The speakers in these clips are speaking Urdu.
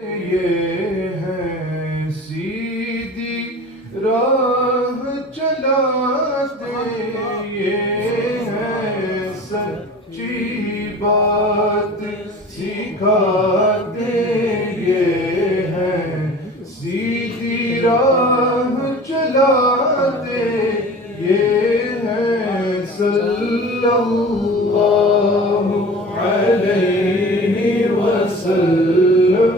یہ ہے سیدھی راہ چلاتے، یہ ہے سچی بات سکھاتے، یہ ہے سیدھی راہ چلاتے، یہ ہے صلی اللہ علیہ وسلم،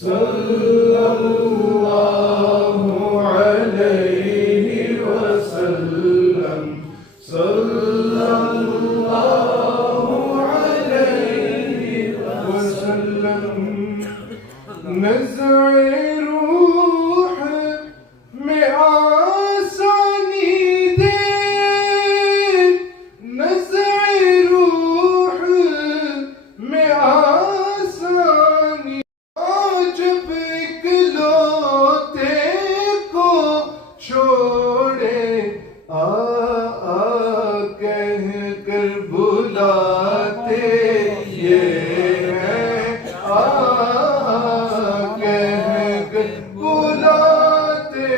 صلی اللہ علیہ وسلم، صلی اللہ علیہ وسلم۔ نزع روح میں آسانی دے، نزع روح میں آسانی، جب اکلوتے کو چھوڑے آ کہہ کر بلاتے، یہ ہے کہہ کر بلاتے،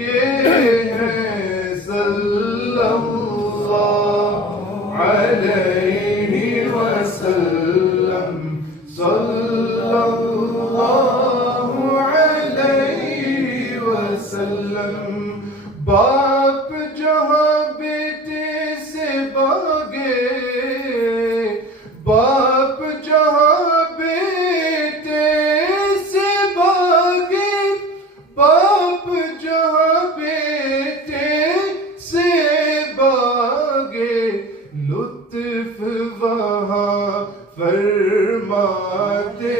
یہ ہے صلی اللہ علیہ وسلم، صلی اللہ علیہ وسلم۔ باپ جہاں بیٹے سے بھاگے، باپ جہاں بیٹے سے بھاگے، باپ جہاں بیٹے سے بھاگے، لطف وہاں فرماتے۔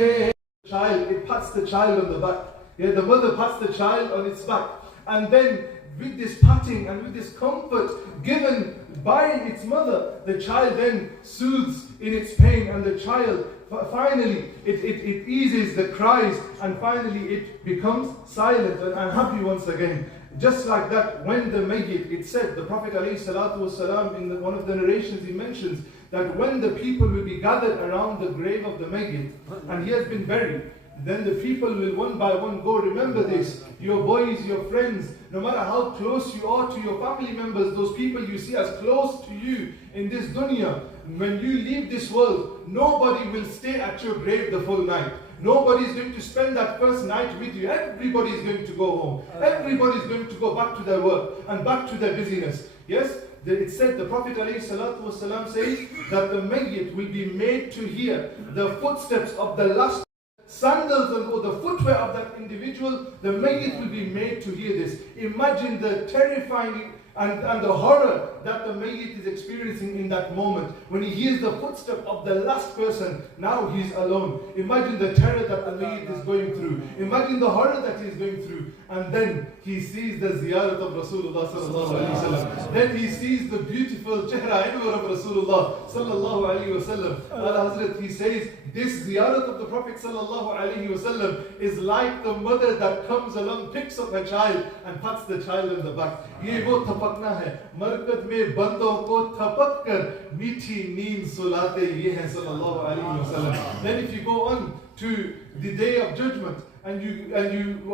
Child, it pats the child on the back. Yeah, the mother pats the child on its back. And then with this patting and with this comfort given by its mother, the child then soothes in its pain, and the child finally it eases the cries, and finally it becomes silent and happy once again. Just like that, when the mayyit, it said, the Prophet ﷺ, in one of the narrations, he mentions that when the people will be gathered around the grave of the mayyit, and he has been buried, then the people will one by one go, remember this, your boys, your friends, no matter how close you are to your family members, those people you see as close to you in this dunya, when you leave this world, nobody will stay at your grave the full night. Nobody is going to spend that first night with you. Everybody is going to go home. Everybody is going to go back to their work and back to their busyness. Yes? It said, the Prophet ﷺ says that the mayyit will be made to hear the footsteps of the last sandals or the footwear of that individual. The mayyit will be made to hear this. Imagine the terrifying and the horror that the mayyit is experiencing in that moment. When he hears the footstep of the last person, now he's alone. Imagine the terror that the mayyit is going through. Imagine the horror that he's going through. And then he sees the ziyarat of Rasulullah sallallahu alaihi wasallam. Then he sees the beautiful chehra anwar of Rasulullah sallallahu alaihi wasallam. Al-Hazrat, he says, this ziyarat of the Prophet sallallahu alaihi wasallam is like the mother that comes along, picks up her child and pats the child on the back. Ye wo thapakna hai, markat mein bandon ko thapak kar meethi neend sulate, ye hai sallallahu alaihi wasallam. Then if you go on to the day of judgment, and you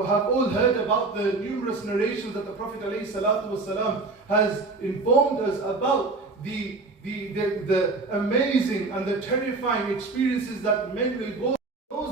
have all heard about the numerous narrations that the Prophet ﷺ has informed us about the amazing and the terrifying experiences that men will go through.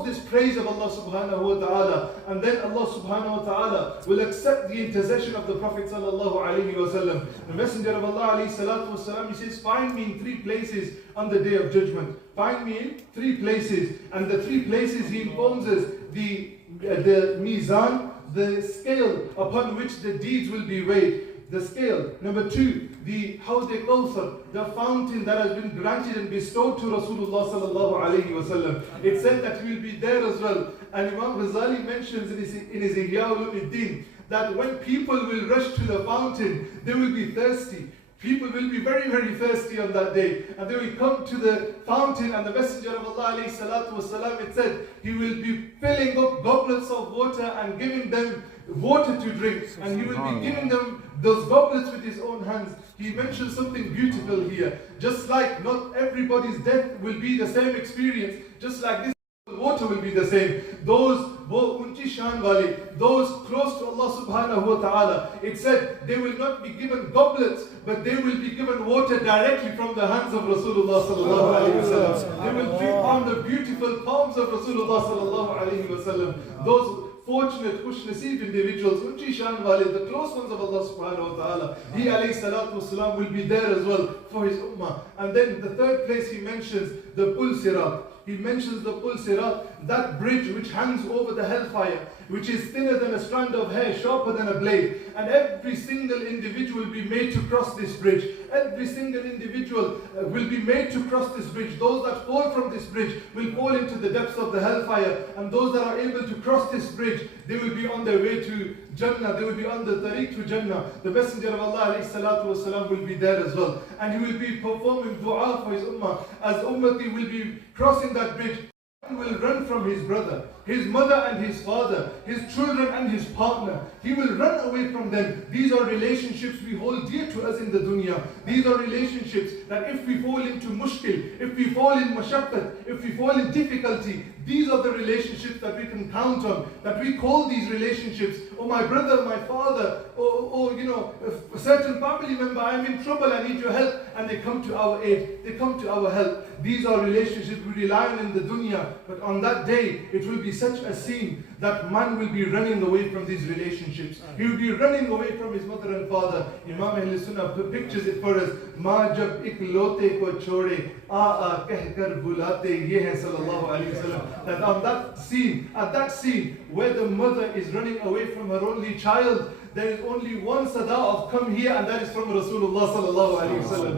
This praise of Allah subhanahu wa ta'ala, and then Allah subhanahu wa ta'ala will accept the intercession of the Prophet sallallahu alayhi wa sallam. The Messenger of Allah alayhi salatu wa sallam, he says, find me in 3 places on the day of judgment. Find me in 3 places. And the 3 places he informs us, the mizan, the scale upon which the deeds will be weighed. The scale. Number 2, the Hawd-e-Kawthar, the fountain that has been granted and bestowed to Rasulullah sallallahu alayhi wa sallam. It said that he will be there as well. And Imam Ghazali mentions in his Ihya Ulumuddin that when people will rush to the fountain, they will be thirsty. People will be very, very thirsty on that day. And they will come to the fountain, and the Messenger of Allah alayhi salatu wasalam, it said, he will be filling up goblets of water and giving them water to drink. And he will be giving them those goblets with his own hands. He mentioned something beautiful here. Just like not everybody's death will be the same experience, just like this water will be the same. Those unchi shan wale, those close to Allah subhanahu wa ta'ala, it said they will not be given goblets, but they will be given water directly from the hands of Rasulullah sallallahu alayhi wa sallam. They will drink from the beautiful palms of Rasulullah sallallahu alayhi wa sallam. Those fortunate, khush naseeb individuals, unchi shan wale, the close ones of Allah subhanahu wa ta'ala, he alayhi salatu wasalam will be there as well for his ummah. And then the third place he mentions the Pul Sirat. He mentions the Pul Sirat, that bridge which hangs over the hellfire, which is thinner than a strand of hair, sharper than a blade. And every single individual will be made to cross this bridge. Every single individual will be made to cross this bridge. Those that fall from this bridge will fall into the depths of the hellfire. And those that are able to cross this bridge, they will be on their way to Jannah. They will be on the tariq to Jannah. The Messenger of Allah alayhi salatu wasalam will be there as well. And he will be performing dua for his ummah. As ummati will be crossing that bridge, he will run from his brother, his mother and his father, his children and his partner. He will run away from them. These are relationships we hold dear to us in the dunya. These are relationships that if we fall into mushkil, if we fall in mashaqqat, if we fall in difficulty, these are the relationships that we can count on, that we call these relationships. Oh, my brother, my father, or a certain family member, I'm in trouble, I need your help. And they come to our aid, they come to our help. These are relationships we rely on in the dunya. But on that day, it will be such a scene that man will be running away from these relationships. He will be running away from his mother and father. Imam Ahl Sunnah pictures it for us. Ma jab ik lote ko chode, aa keh kar bulate ye hai sallallahu alayhi wa sallam. That on that scene, at that scene where the mother is running away from her only child, there is only one sada of come here, and that is from Rasulullah sallallahu alayhi wa sallam.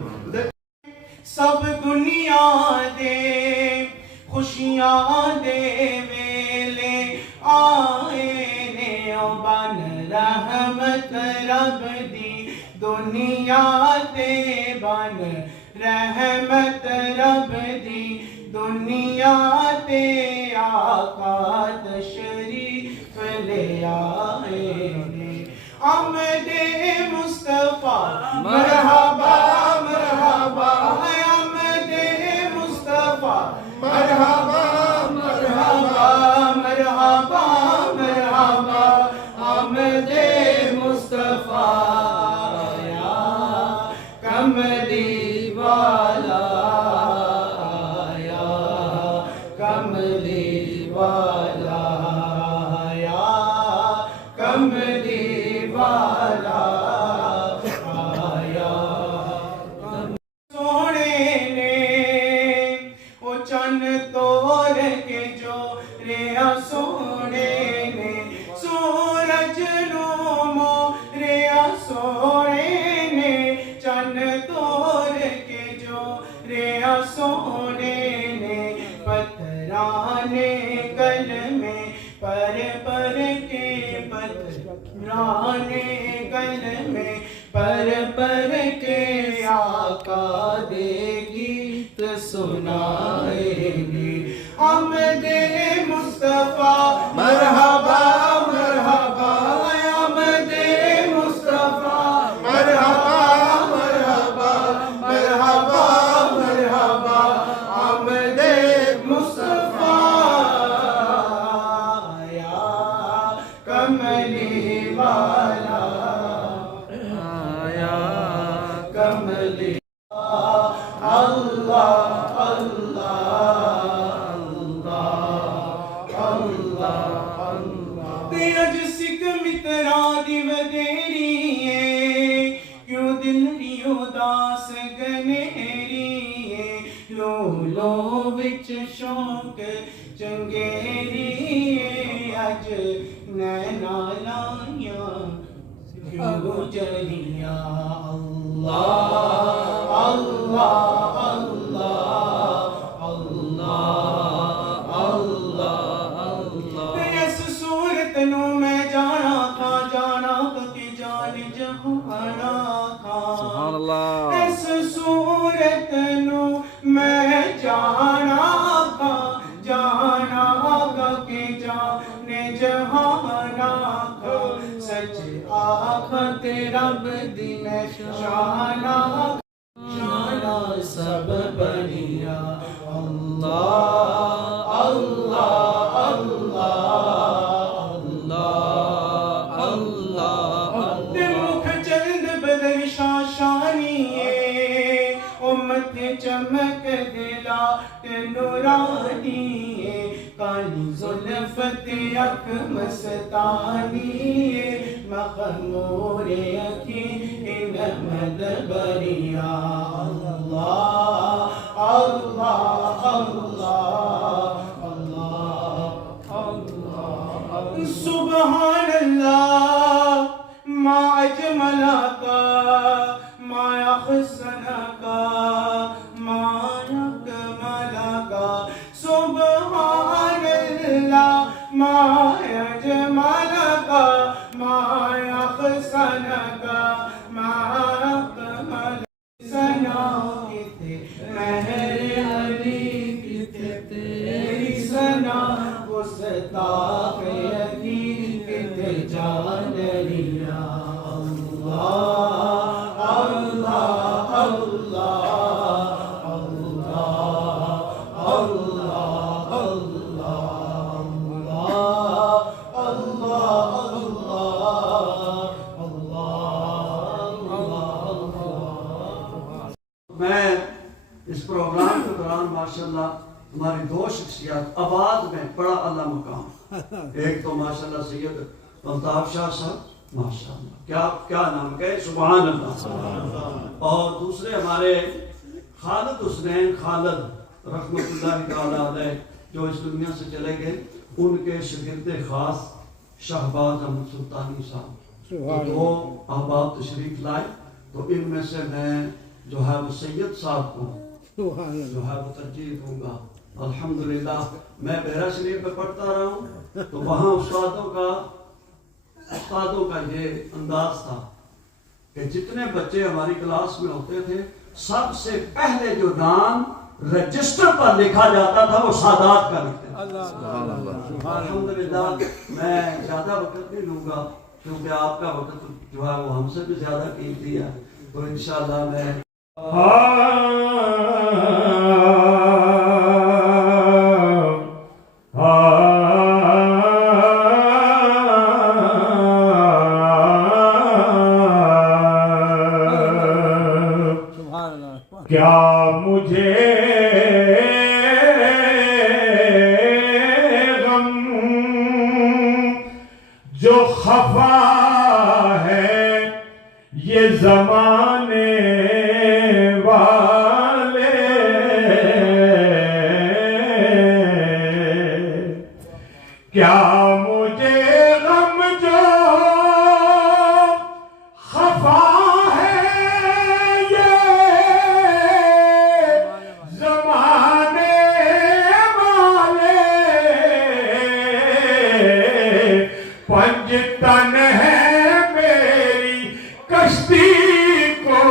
سب دنیا دے خوشیاں دے ویلے آئے نے بن رحمت رب دی دنیا تے بن رحمت رب دی دنیا تے آقا تشریف لے آئے نے آمد مصطفیٰ مرحبا مرحبا آمد مصطفیٰ مرحبا مرحبا مرحبا مرحبا آمد مصطفیٰ یا کملی والا یا کملی والا یا کملی والا آیا سونے نے وہ چند توڑ کے جو ریا سونے نے سورج نومو ریا سونے نے چند توڑ کے جو ریا سونے نے پترانے گل میں پر پر کے پترانے گل میں پر پر کے آقا دے گیت سنائیں گے آمد مصطفیٰ مرحبا مرحبا آمد مصطفیٰ مرحبا مرحبا مرحبا مرحبا آمد مصطفیٰ یا کملی والا آیا کملی اللہ اللہ اللہ اللہ تے اج سکھ متراں دی ودیری ہے کیوں دل دی اداس گنیری ہے لو لو وچ شوق چنگیری ہے اج نینا لائیاں کیوں جلیاں اللہ اللہ اللہ اللہ اللہ تے اس صورت نو میں جانا تھا کہ جان جہانا تھا سبحان اللہ اس صورت نو میں جانا تھا کہ جان جہانا تھا سچ آخت رب دی میں شانا شانا سب بنیا اللہ اللہ زلفت یک مستانی مخمور یقین مدبریا اللہ اللہ اللہ اللہ اللہ سبحان اللہ ما اجملک ما احسنک ما اکملک سبحان اللہ ما اجملک ما احسنک ما اکملک ثنا مہر علی تیری ثنا گستاخ یقین جان لیا اللہ اللہ اللہ اللہ اللہ اللہ اللہ میں اس پروگرام کے دوران ماشاءاللہ ہماری دو شخصیات آواز میں بڑا اعلیٰ مقام، ایک تو ماشاءاللہ سید الطاف شاہ صاحب ماشاءاللہ کیا نام کہے سبحان اللہ، اور دوسرے ہمارے خالد حسنین خالد رحمۃ اللہ تعالی علیہ جو اس دنیا سے چلے گئے، ان کے شاگرد خاص شہباز احمد سلطانی صاحب دو احباب تشریف لائے، تو ان میں سے میں جو ہے وہ سید صاحب کو جو ہے وہ ترجیح دوں گا۔ الحمدللہ میں بحیرہ شریف میں پڑھتا رہا ہوں تو وہاں استادوں کا یہ انداز تھا کہ جتنے بچے ہماری کلاس میں ہوتے تھے سب سے پہلے جو نام رجسٹر پر لکھا جاتا تھا وہ سادات کا لکھتے تھے۔ الحمدللہ میں زیادہ وقت نہیں لوں گا کیونکہ آپ کا وقت جو ہے وہ ہم سے بھی زیادہ قیمتی ہے، تو انشاءاللہ میں کیا مجھے غم جو خفا ہے یہ زمانے والے، کیا مجھے غم جو خفا تن ہے میری کشتی کو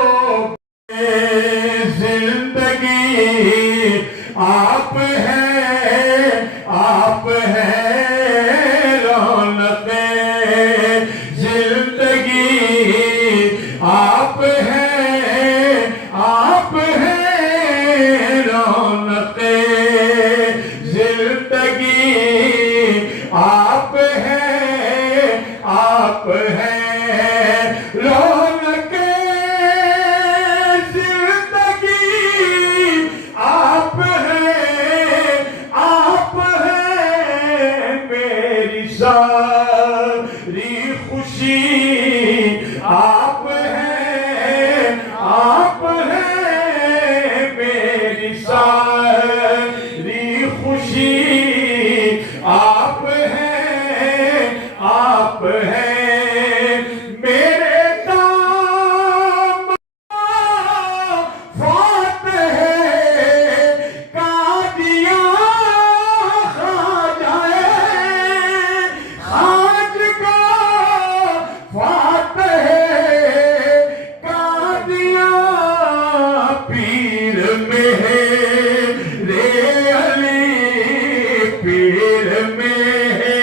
زندگی آپ ہیں رونق زندگی آپ ہیں رونق زندگی آپ ہیں رونق زندگی آپ ہیں میری ساری خوشی آپ ہیں میری ساری خوشی آپ ہیں میرے دام فاتح قادیاں خواجہ فاتح قادیاں پیر میرے علی پیر میرے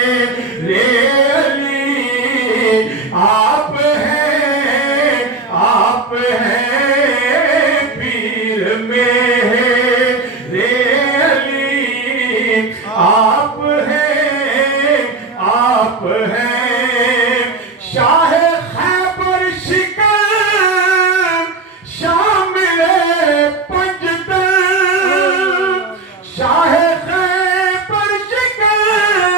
آپ ہیں پیر میرے علی آپ ہیں شاہ خیبر شکن شامل پنجتن شاہ خیبر شکن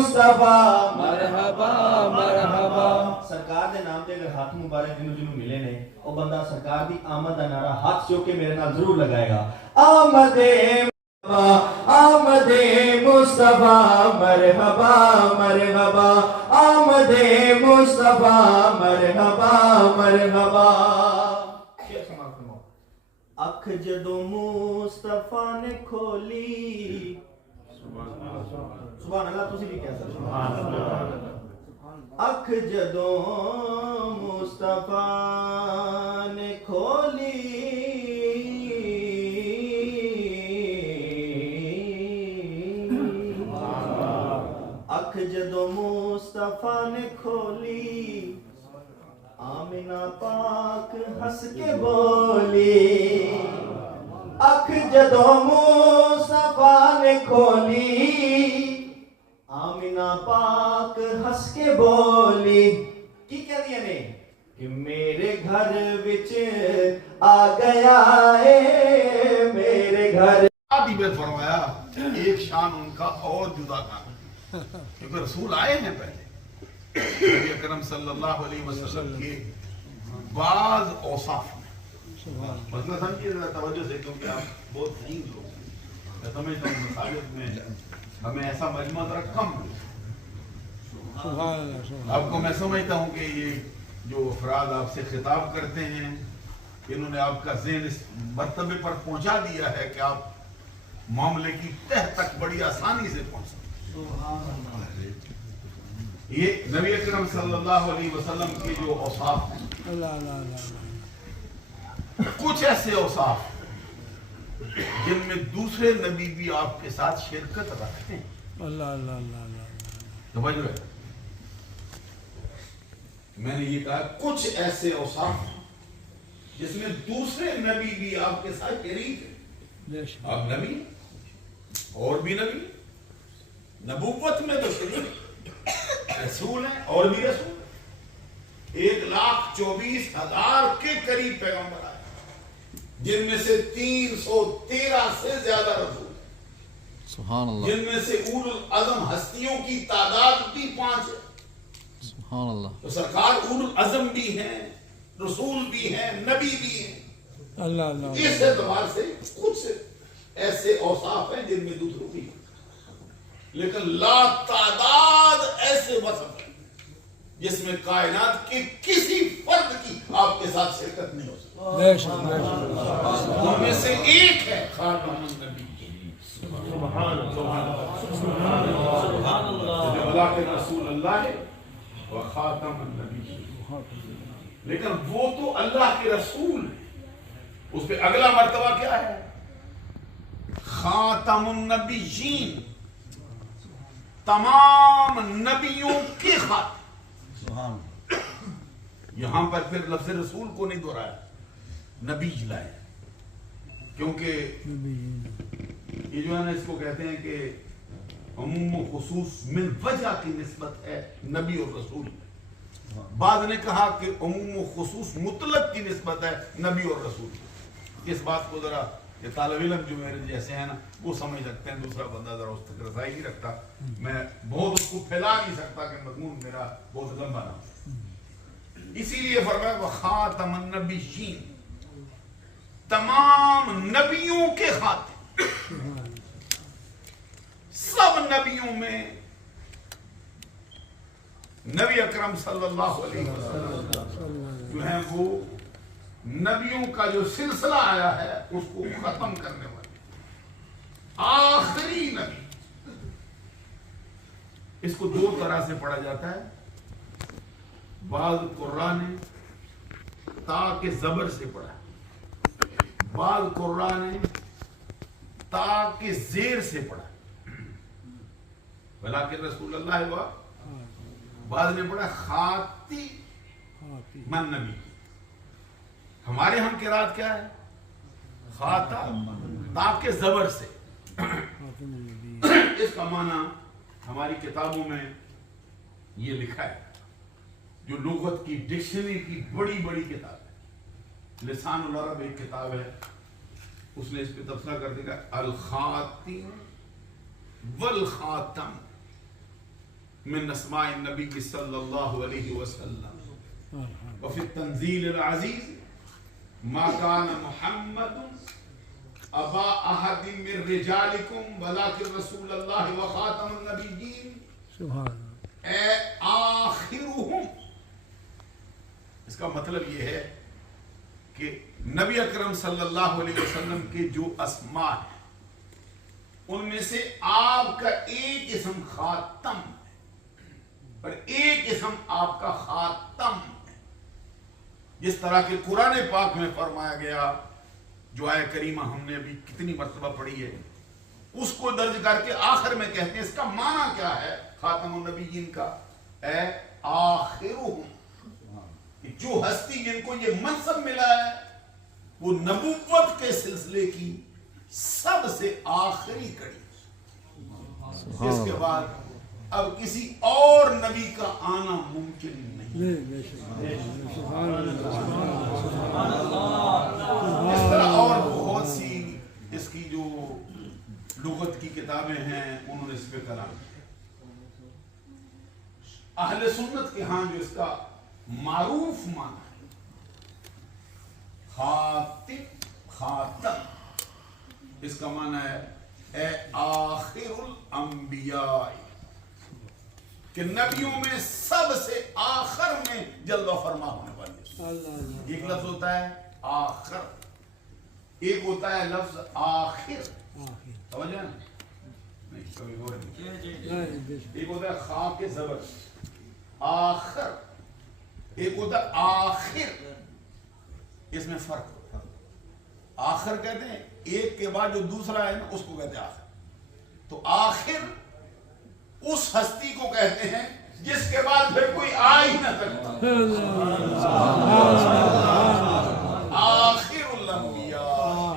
مصطفیٰ مرحبا مرحبا سرکار دے نام تے اگر ہاتھ مبارک جنوں ملے نے او بندہ سرکار دی آمد دا نعرہ ہاتھ چو کے میرے نال ضرور لگائے گا آمد آمد مصطفیٰ مرحبا مرحبا آمد مصطفیٰ مرحبا مرحبا اکھ جدوں مصطفیٰ نے کھولی سبحان اللہ تسی بھی کہہ سکتے اکھ جدوں مصطفیٰ نے کھولی اکھ جدوں مصطفیٰ نے کھولی آمینہ پاک ہنس کے بولی اکھ جدوں مصطفیٰ نے کھولی آمینہ پاک ہنس کے بولی کی کہہ دیا نے کہ میرے گھر وچ آ گیا ہے میرے گھر آدھی میں فرمایا ایک شان ان کا اور جدا تھا کیونکہ رسول آئے ہیں پہلے نبی اکرم صلی اللہ علیہ وسلم کے بعض اوصاف میں مسئلہ سمجھیے ذرا توجہ سے کیونکہ آپ بہت ذہین لوگ ہیں میں سمجھتا ہوں مساجد میں ہمیں ایسا مجمع ذرا کم آپ کو میں سمجھتا ہوں کہ یہ جو افراد آپ سے خطاب کرتے ہیں انہوں نے آپ کا ذہن اس مرتبے پر پہنچا دیا ہے کہ آپ معاملے کی تہ تک بڑی آسانی سے پہنچ سکتے یہ نبی اکرم صلی اللہ علیہ وسلم کے جو اوصاف ہیں کچھ ایسے اوصاف جن میں دوسرے نبی بھی آپ کے ساتھ شرکت رکھتے ہیں توجہ ہے میں نے یہ کہا کچھ ایسے اوصاف جس میں دوسرے نبی بھی آپ کے ساتھ شریک ہیں آپ نبی اور بھی نبی نبوت میں تو شریک رسول ہیں اور بھی رسول 1,24,000 کے قریب پیغمبر آئے جن میں سے 313 سے زیادہ رسول سبحان اللہ جن میں سے اولو العزم ہستیوں کی تعداد بھی 5 ہے سبحان اللہ تو سرکار اولو العزم بھی ہیں رسول بھی ہیں نبی بھی ہیں اس اعتبار سے کچھ ایسے اوصاف ہیں جن میں دوسروں کی لیکن لا تعداد ایسے وصف ہیں جس میں کائنات کے کسی فرد کی آپ کے ساتھ شرکت نہیں ہو سکتی ان میں سے ایک ہے خاتم النبی اللہ کے رسول اللہ ہے وہ خاتم النبی لیکن وہ تو اللہ کے رسول ہے اس پہ اگلا مرتبہ کیا ہے خاتم النبیین تمام نبیوں کے خاتم یہاں پر پھر لفظ رسول کو نہیں دہرایا نبی لائے کیونکہ یہ جو ہے نا اس کو کہتے ہیں کہ عموم و خصوص من وجہ کی نسبت ہے نبی اور رسول بعض نے کہا کہ عموم و خصوص مطلق کی نسبت ہے نبی اور رسول اس بات کو ذرا یہ طالب علم جو میرے جیسے ہیں نا وہ سمجھ سکتے ہیں دوسرا بندہ ذرا اس تک رسائی نہیں رکھتا میں بہت اس کو پھیلا نہیں سکتا کہ مضمون میرا بہت لمبا نہ ہو اسی لیے فرمایا وہ خاتم النبیین تمام نبیوں کے خاتم سب نبیوں میں نبی اکرم صلی اللہ علیہ وسلم جو ہیں وہ نبیوں کا جو سلسلہ آیا ہے اس کو ختم کرنے والے آخری نبی اس کو دو طرح سے پڑھا جاتا ہے بعض قرآن نے تا کے زبر سے پڑھا بعض قرآن نے تا کے زیر سے پڑھا ولیکن رسول اللہ ہوا بعض نے پڑھا خاتی من نبی ہمارے ہم قرات کیا ہے خاتا تا کے زبر سے اس کا معنی ہماری کتابوں میں یہ لکھا ہے جو لغت کی ڈکشنری کی بڑی بڑی کتاب ہے لسان العرب ایک کتاب ہے اس نے اس پہ تبصرہ کر دیا الخاتم والخاتم من اسماء النبی صلی اللہ علیہ وسلم وفی التنزیل العزیز ما کان محمد ابا احد من رجالکم ولکن رسول اللہ وخاتم النبیین اے آخرہم. اس کا مطلب یہ ہے کہ نبی اکرم صلی اللہ علیہ وسلم کے جو اسماء ہیں ان میں سے آپ کا ایک اسم خاتم اور ایک اسم آپ کا خاتم ہے. جس طرح کہ قرآن پاک میں فرمایا گیا جو آیہ کریمہ ہم نے ابھی کتنی مرتبہ پڑھی ہے اس کو درج کر کے آخر میں کہتے ہیں اس کا معنی کیا ہے خاتم النبیین کا؟ اے آخرہم، جو ہستی جن کو یہ منصب ملا ہے وہ نبوت کے سلسلے کی سب سے آخری کڑی. اس کے بعد اب کسی اور نبی کا آنا ممکن نہیں. اس طرح اور بہت سی اس کی جو لغت کی کتابیں ہیں انہوں نے اس پہ کلام کیا. اہل سنت کے ہاں جو اس کا معروف معنی ہے خاتم، اس کا معنی ہے اے آخر الانبیاء، کہ نبیوں میں سب سے آخر میں جلوہ فرما ہونے والے. ایک لفظ ہوتا ہے آخر، ایک ہوتا ہے لفظ آخر. سمجھا نہیں؟ کبھی غور نہیں. ایک ہوتا ہے خا کے زبر آخر، ایک ہوتا ہے آخر. اس میں فرق ہوتا ہے. آخر کہتے ہیں ایک کے بعد جو دوسرا ہے نا اس کو کہتے ہیں آخر. تو آخر اس ہستی کو کہتے ہیں جس کے بعد پھر کوئی آ ہی نہ سکتا. آخر الانبیاء.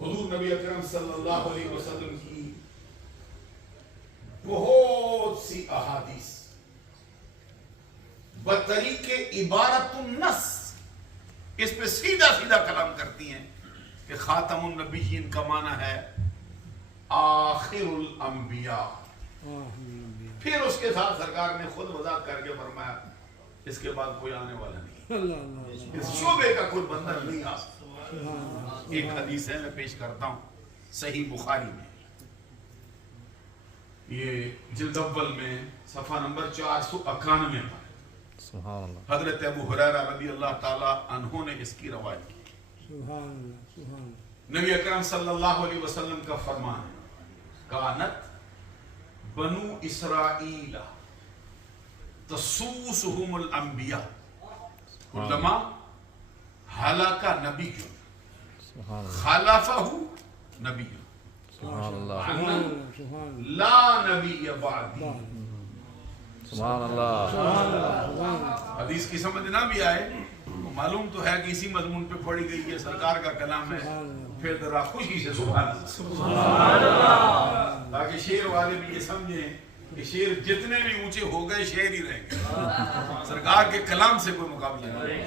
حضور نبی اکرم صلی اللہ علیہ وسلم کی بہت سی احادیث بطریق عبارت النص اس پہ سیدھا سیدھا کلام کرتی ہیں کہ خاتم النبیین کا معنی ہے آخر الانبیاء. پھر اس کے ساتھ سرکار نے خود وضاحت کر کے فرمایا اس کے بعد کوئی آنے والا نہیں، اس شعبے کا کوئی بندہ نہیں آ سکتا. ایک حدیث ہے میں پیش کرتا ہوں صحیح بخاری میں، یہ جلد اول میں صفحہ نمبر 491 پر سبحان اللہ. حضرت ابو ہریرہ رضی اللہ تعالی عنہ نے اس کی روایت کی. نبی اکرم صلی اللہ علیہ وسلم کا فرمان ہے کانت بنو اسرائیل تسوسہم الانبیاء علماء حلق نبی خلفہ نبی سبحان اللہ. لا نبی بعدی. سبحان اللہ. حدیث کی سمجھ نہ بھی آئے معلوم تو ہے کہ اسی مضمون پہ پڑھی گئی ہے، سرکار کا کلام ہے، پھر ذرا خوشی سے سبحان اللہ، تاکہ شعر والے بھی یہ سمجھیں کہ شعر جتنے بھی اونچے ہو گئے شعر ہی رہیں گے، سرکار کے کلام سے کوئی مقابلہ نہیں.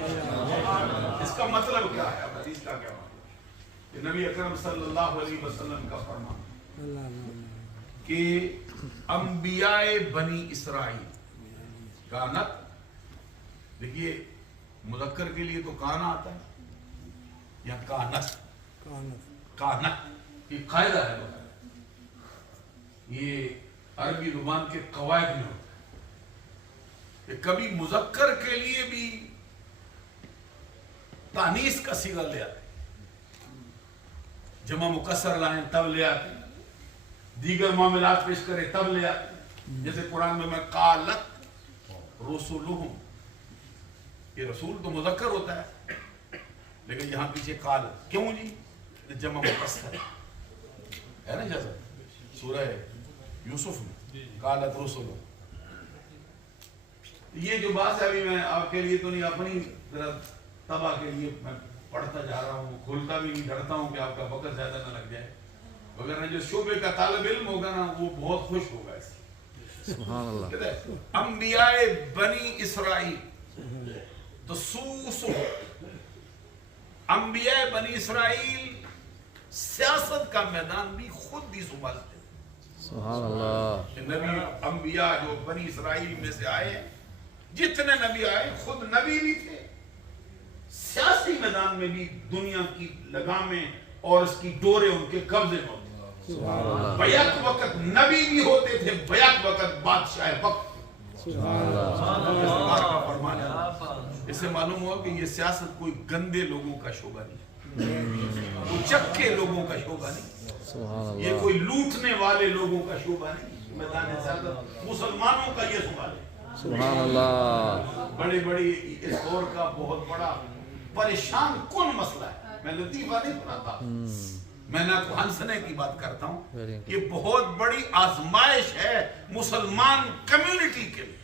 اس کا مطلب کیا ہے؟ حدیث کا کیا مطلب؟ کہ نبی اکرم صلی اللہ علیہ وسلم کا فرمان کہ انبیاء بنی اسرائیل کانت، دیکھیے مذکر کے لیے تو کانا آتا ہے یا کانت، کانت یہ قاعدہ ہے، یہ عربی زبان کے قواعد میں ہوتا ہے کہ کبھی مذکر کے لیے بھی تانیث کا صیغہ لے آتے، جمع مکسر لائیں تب لے آتے، دیگر معاملات پیش کرے تب لے آتے. جیسے قرآن میں قالت رسولہم، یہ رسول تو مذکر ہوتا ہے لیکن یہاں پیچھے قالت کیوں جی؟ جمع مکسر ہے نا، جیسا سورہ یوسف میں قالت رسولہم. یہ جو بات ہے ابھی میں آپ کے لیے تو نہیں، اپنی تباہ کے لیے میں پڑھتا جا رہا ہوں، کھولتا بھی نہیں، ڈرتا ہوں کہ آپ کا وقت زیادہ نہ لگ جائے، وغیرہ جو شعبے کا طالب علم ہوگا نا وہ بہت خوش ہوگا اس سے. سبحان اللہ. انبیاء بنی اسرائیل تسوس، انبیاء بنی اسرائیل سیاست کا میدان بھی خود ہی سنبھالتے. سبحان اللہ. کہ نبی انبیاء جو بنی اسرائیل میں سے آئے ہیں، جتنے نبی آئے خود نبی بھی تھے، سیاسی میدان میں بھی دنیا کی لگامیں اور اس کی ڈوریں ان کے قبضے میں ہوتی تھیں. بیک وقت نبی بھی ہوتے تھے، بیک وقت بادشاہ وقت. کا فرمان ہے. اس سے معلوم ہوا کہ یہ سیاست کوئی گندے لوگوں کا شعبہ نہیں، کوئی چکے لوگوں کا شعبہ نہیں، یہ کوئی لوٹنے والے لوگوں کا شعبہ نہیں. میدان سیاست مسلمانوں کا یہ سوال ہے. سبحان اللہ. بڑی بڑی اس دور کا بہت بڑا پریشان کن مسئلہ ہے. میں لطیفہ نہیں سناتا، میں نہ کو ہنسنے کی بات کرتا ہوں. یہ بہت بڑی آزمائش ہے مسلمان کمیونٹی کے لیے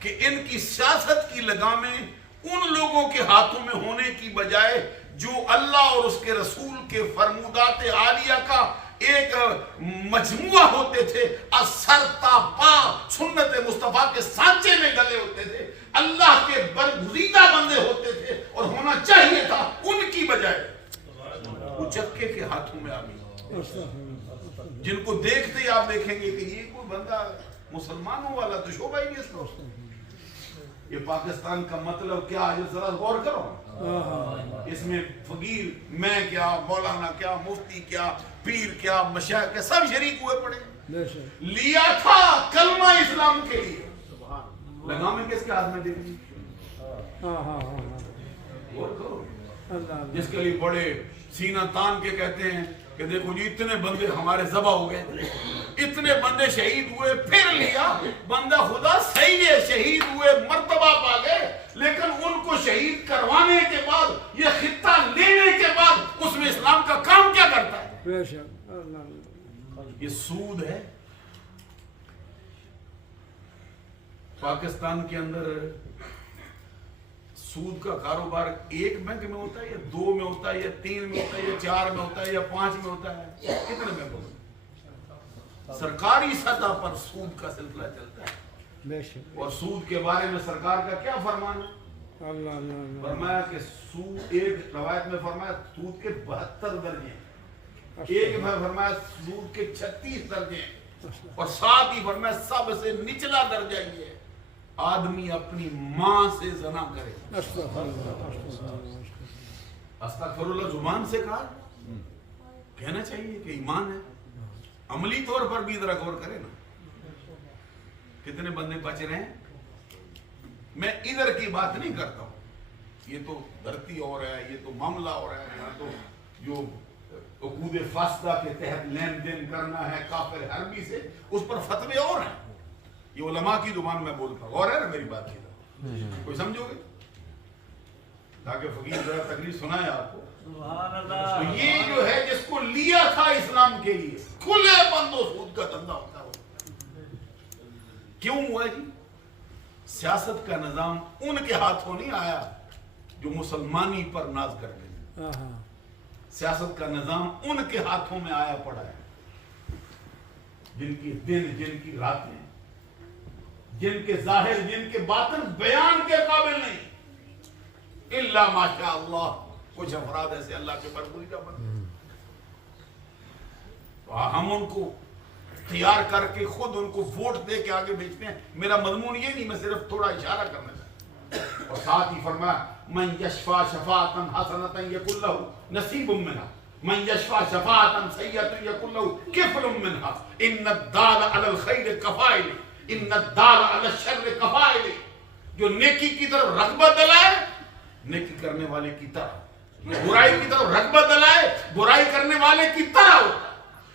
کہ ان کی سیاست کی لگامیں ان لوگوں کے ہاتھوں میں ہونے کی بجائے جو اللہ اور اس کے رسول کے فرمودات عالیہ کا ایک مجموعہ ہوتے تھے، اثر تا پا سنت مصطفیٰ کے سانچے میں گلے ہوتے تھے، اللہ کے برگزیدہ بندے ہوتے تھے اور ہونا چاہیے تھا، ان کی بجائے وہ چکے کے ہاتھوں میں آ گئی، جن کو دیکھتے ہی آپ دیکھیں گے کہ یہ کوئی بندہ مسلمانوں والا تو شعبہ ہی نہیں اس کا. یہ پاکستان کا مطلب کیا ہے، ذرا غور کرو. اس میں فقیر میں کیا، مولانا کیا، مفتی کیا، پیر کیا، مشایخ کیا، سب شریک ہوئے پڑے. لیا تھا کلمہ اسلام کے لیے، لگامیں کس کے ہاتھ میں دے دی. غور کرو. جس کے لیے بڑے سینہ تان کے کہتے ہیں کہ دیکھو جی اتنے بندے ہمارے ذبح ہو گئے، اتنے بندے شہید ہوئے، پھر لیا بندہ خدا صحیح ہے، شہید ہوئے، مرتبہ پا گئے، لیکن ان کو شہید کروانے کے بعد، یہ خطہ لینے کے بعد اس میں اسلام کا کام کیا کرتا ہے؟ یہ سود ہے. پاکستان کے اندر سود کا کاروبار ایک بینک میں ہوتا ہے یا 2 میں ہوتا ہے یا 3 میں ہوتا ہے یا 4 میں ہوتا ہے یا 5 میں ہوتا ہے، کتنے میں ہوتا ہے؟ سرکاری سطح پر سود کا سلسلہ چلتا ہے. اور سود کے بارے میں سرکار کا کیا فرمان ہے؟ فرمایا کہ سود، ایک روایت میں فرمایا سود کے 72 درجے ہیں، ایک میں فرمایا سود کے 36 درجے ہیں، اور ساتھ ہی فرمایا سب سے نچلا درجہ یہ ہے آدمی اپنی ماں سے زنا کرے. استغفر اللہ زبان سے کہا، کہنا چاہیے کہ ایمان ہے. عملی طور پر بھی ذرا غور کرے نا، کتنے بندے بچ رہے ہیں. میں ادھر کی بات نہیں کرتا ہوں، یہ تو دھرتی ہو رہا ہے، یہ تو معاملہ ہو رہا ہے، یہاں تو جو عقود فاسدہ کے تحت لین دین کرنا ہے کافر حربی سے، اس پر فتوے اور ہیں. یہ علماء کی زبان میں بولتا ہوں، اور ہے نا میری بات کی طرح کوئی سمجھو گے تاکہ فقیر ذرا تقریر سنائے آپ کو. تو یہ جو ہے جس کو لیا تھا اسلام کے لیے، کھلے بند و سود کا دھندا ہوتا ہے. کیوں ہوا جی؟ سیاست کا نظام ان کے ہاتھوں نہیں آیا جو مسلمانی پر ناز کرتے ہیں. سیاست کا نظام ان کے ہاتھوں میں آیا پڑا ہے جن کی دن، جن کی راتیں، جن کے ظاہر، جن کے باطن بیان کے قابل نہیں. الا ماشاء اللہ، کچھ افراد ایسے اللہ کے برگزیدہ کا بندے. تو ہم ان کو تیار کر کے خود ان کو ووٹ دے کے آگے بھیجتے ہیں. میرا مضمون یہ نہیں، میں صرف تھوڑا اشارہ کرنا چاہتا ہوں. اور ساتھ ہی فرمایا من یشفع شفاعۃ حسنۃ یکن لہ نصیب منھا، من یشفع شفاعۃ سیئۃ یکن لہ کفل منھا، ان الدال علی الخیر کفائل، ان الدال علی الشر کفائل. جو نیکی کی طرف رغبت دلائے نیکی کرنے والے کی طرح، برائی کی طرف رغبت دلائے برائی کرنے والے کی طرح ہوتا ہے.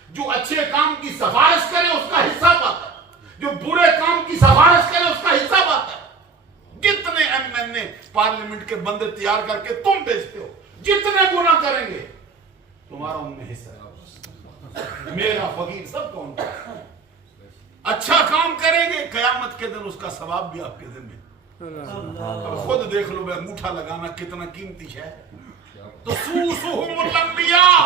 جو اچھے کام کی سفارش کرے اس کا حصہ پاتا ہے، جو برے کام کی سفارش کرے اس کا حصہ پاتا ہے. جتنے ایم این اے پارلیمنٹ کے بندے تیار کر کے تم بھیجتے ہو، جتنے گناہ کریں گے تمہارا ان میں حصہ ہے. میرا فقیر سب کو ان کا اچھا کام کریں گے، قیامت کے دن اس کا ثواب بھی آپ کے ذمہ. اب خود دیکھ لو، انگوٹھا لگانا کتنا قیمتی ہے. تو سوسہم الانبیاء،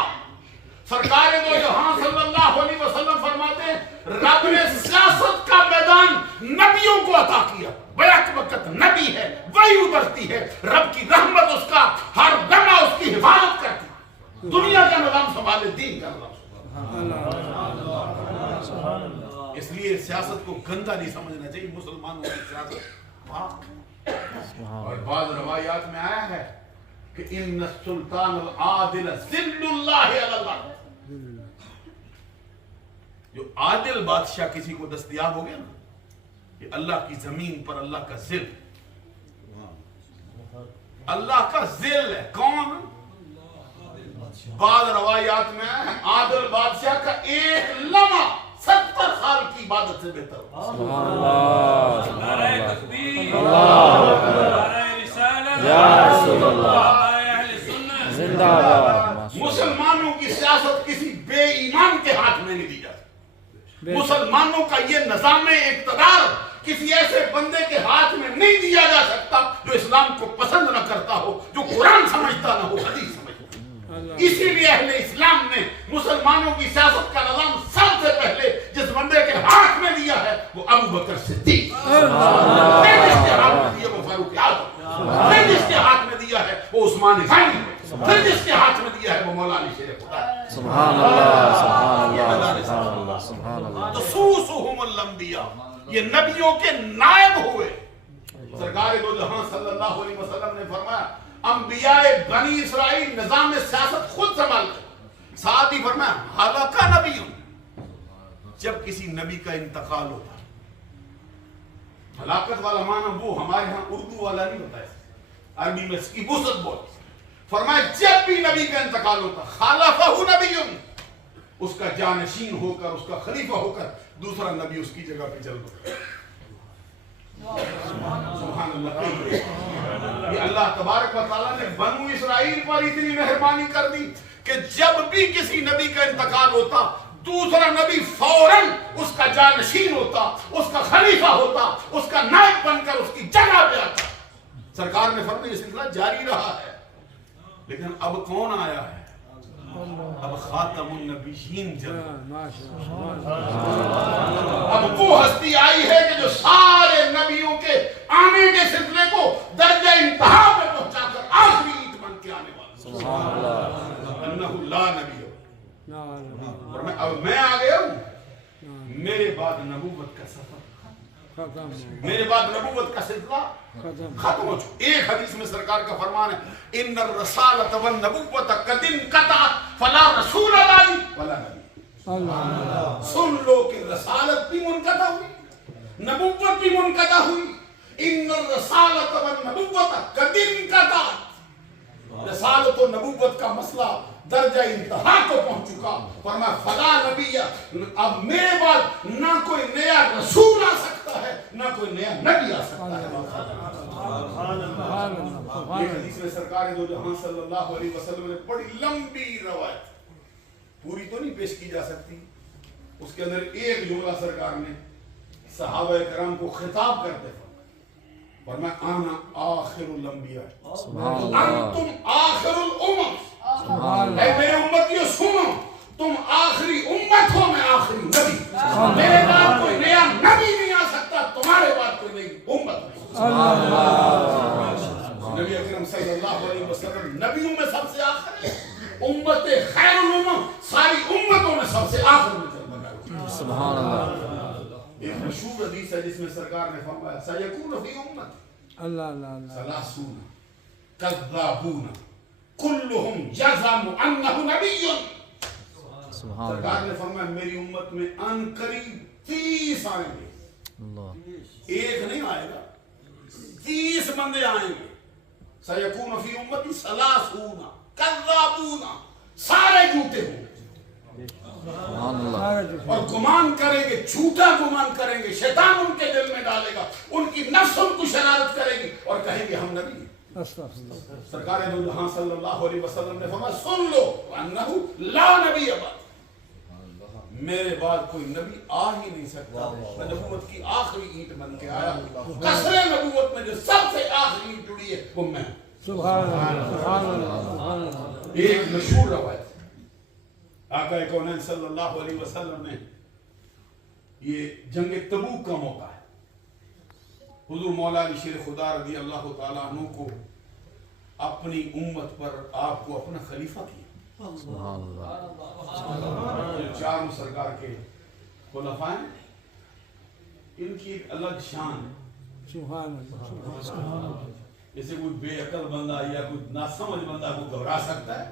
سرکار دو جہاں صلی اللہ علیہ وسلم فرماتے ہیں رب نے سیاست کا میدان نبیوں کو عطا کیا. بیک وقت نبی ہے، وحی اترتی ہے، رب کی رحمت اس کا ہر دمہ اس کی حفاظت کرتی. دنیا کا نظام سنبھالے، دین کا نظام سنبھالے. اس لیے سیاست کو گندا نہیں سمجھنا چاہیے. مسلمانوں کی سیاست اور بعض روایات میں آیا ہے کہ ان السلطان العادل ذل اللہ علی الارض. جو عادل بادشاہ کسی کو دستیاب ہو گیا نا، کہ اللہ کی زمین پر اللہ کا ذل، اللہ کا ذل ہے. کون؟ بعض روایات میں عادل بادشاہ کا ایک لمحہ 70 سال کی عبادت سے بہتر ہو. سبحان اللہ. اللہ اکبر. یا رسول اللہ. زندہ باد. مسلمانوں کی سیاست کسی بے ایمان کے ہاتھ میں نہیں دی جاتی. مسلمانوں کا یہ نظام اقتدار کسی ایسے بندے کے ہاتھ میں نہیں دیا جا سکتا جو اسلام کو پسند نہ کرتا ہو، جو قرآن سمجھتا نہ ہو، حدیث سمجھتا. اسی لیے اہل اسلام نے مسلمانوں کی سیاست کا نظام سب سے پہلے جس بندے کے ہاتھ میں دیا ہے وہ ابو بکر صدیق. پھر جس کے ہاتھ میں دیا وہ فاروق اعظم. پھر جس کے ہاتھ میں دیا ہے وہ عثمان غنی. پھر جس کے ہاتھ میں دیا ہے وہ مولانا شیر خدا. سبحان اللہ. سبحان اللہ. سبحان اللہ. تسوسہم الانبیاء، یہ نبیوں کے نائب ہوئے. سرکار دو جہاں صلی اللہ علیہ وسلم نے فرمایا انبیاء بنی اسرائیل نظام سیاست خود سنبھالتے. ساتھ ہی فرمایا ہلاکا نبی، جب کسی نبی کا انتقال ہوتا. ہلاکت والا معنی وہ ہمارے ہاں اردو والا نہیں ہوتا ہے، عربی میں اس کی وسعت بہت. فرمایا جب بھی نبی کا انتقال ہوتا خلفہ نبی، اس کا جانشین ہو کر، اس کا خلیفہ ہو کر دوسرا نبی اس کی جگہ پہ چل پڑتا. سبحان اللہ. یہ اللہ تبارک و تعالیٰ نے بنو اسرائیل پر اتنی مہربانی کر دی کہ جب بھی کسی نبی کا انتقال ہوتا دوسرا نبی فوراً اس کا جانشین ہوتا، اس کا خلیفہ ہوتا، اس کا نائب بن کر اس کی جگہ پہ آتا. سرکار نے فرمایا یہ سلسلہ جاری رہا ہے. لیکن اب کون آیا ہے؟ اب خاتم النبیین اب وہ ہستی آئی ہے کہ جو سارے نبیوں کے آنے کے سلسلے کو درجہ انتہا پہ پہنچا کر آخری عید بن کے آنے والا. سبحان اللہ. انہ لا نبی ہو. اور اب میں آ گیا ہوں. میرے بعد نبوت کا سفر، میرے بعد نبوت کا سلسلہ ختم ہو چکا. ایک حدیث میں سرکار کا فرمان ہے ان الرسالۃ والنبوۃ قد انقطعت فلا رسول بعدی ولا نبی. سن لو کہ رسالت بھی منقطع ہوئی، نبوت بھی منقطع ہوئی. ان الرسالۃ والنبوۃ قد انقطعت. رسالت و نبوت کا مسئلہ درجہ انتہا کو پہنچ چکا. فرمایا فلا نبی، اب میرے بعد نہ کوئی نیا رسول آ سکتا ہے نہ کوئی نیا نبی آ سکتا ہے. یہ حدیث میں سرکار دو جہاں صلی اللہ علیہ وسلم نے بڑی لمبی روایت، پوری تو نہیں پیش کی جا سکتی. اس کے اندر ایک جملہ سرکار نے صحابہ کرام کو خطاب کرتے فرمایا انا آخر الانبیاء انتم آخر الامم. اے میرے امتیوں سنو، تم آخری امت ہو، میں آخری نبی. میرے بعد کوئی نیا نبی نہیں آ سکتا، تمہارے بعد کوئی نئی امت نہیں. نبی اکرم صلی اللہ علیہ وسلم نبیوں میں سب سے آخر ہے. امت خیر الامم ساری امتوں میں سب سے آخر میں چل بنا. سبحان اللہ. ایک مشہور حدیث ہے جس میں سرکار نے فرمایا سیکون فی امت ثلاثون کذابون کلہم یزعم انہ نبی. سرکار نے فرمایا میری امت میں ان قریب 30 آئیں گے. ایک نہیں آئے گا، 30 بندے آئیں گے. سیکون فی امتی ثلاثون کذابون، سارے جھوٹے ہوں گے اور گمان کریں گے، جھوٹا گمان کریں گے. شیطان ان کے دل میں ڈالے گا، ان کی نفس ان کو شرارت کرے گی اور کہیں گے ہم نبی ہیں. سرکار دو جہاں صلی اللہ علیہ وسلم نے فرمایا سن لو انہ لا نبی بعد، میرے بعد کوئی نبی آ ہی نہیں سکتا. میں نبوت کی آخری اینٹ بن کے آیا. قصر نبوت میں جو سب سے آخری اینٹ جڑی ہے وہ میں. ایک مشہور روایت آقا کونین صلی اللہ علیہ وسلم نے، یہ جنگ تبوک کا موقع ہے. حضور مولا علی شیر خدا رضی اللہ تعالیٰ عنہ کو اپنی امت پر آپ کو اپنا خلیفہ کیا. چاروں سرکار کے خلفاء ہیں ان کی ایک الگ شان ہے. جیسے کوئی بے عقل بندہ یا کوئی ناسمجھ بندہ کو گھبرا سکتا ہے,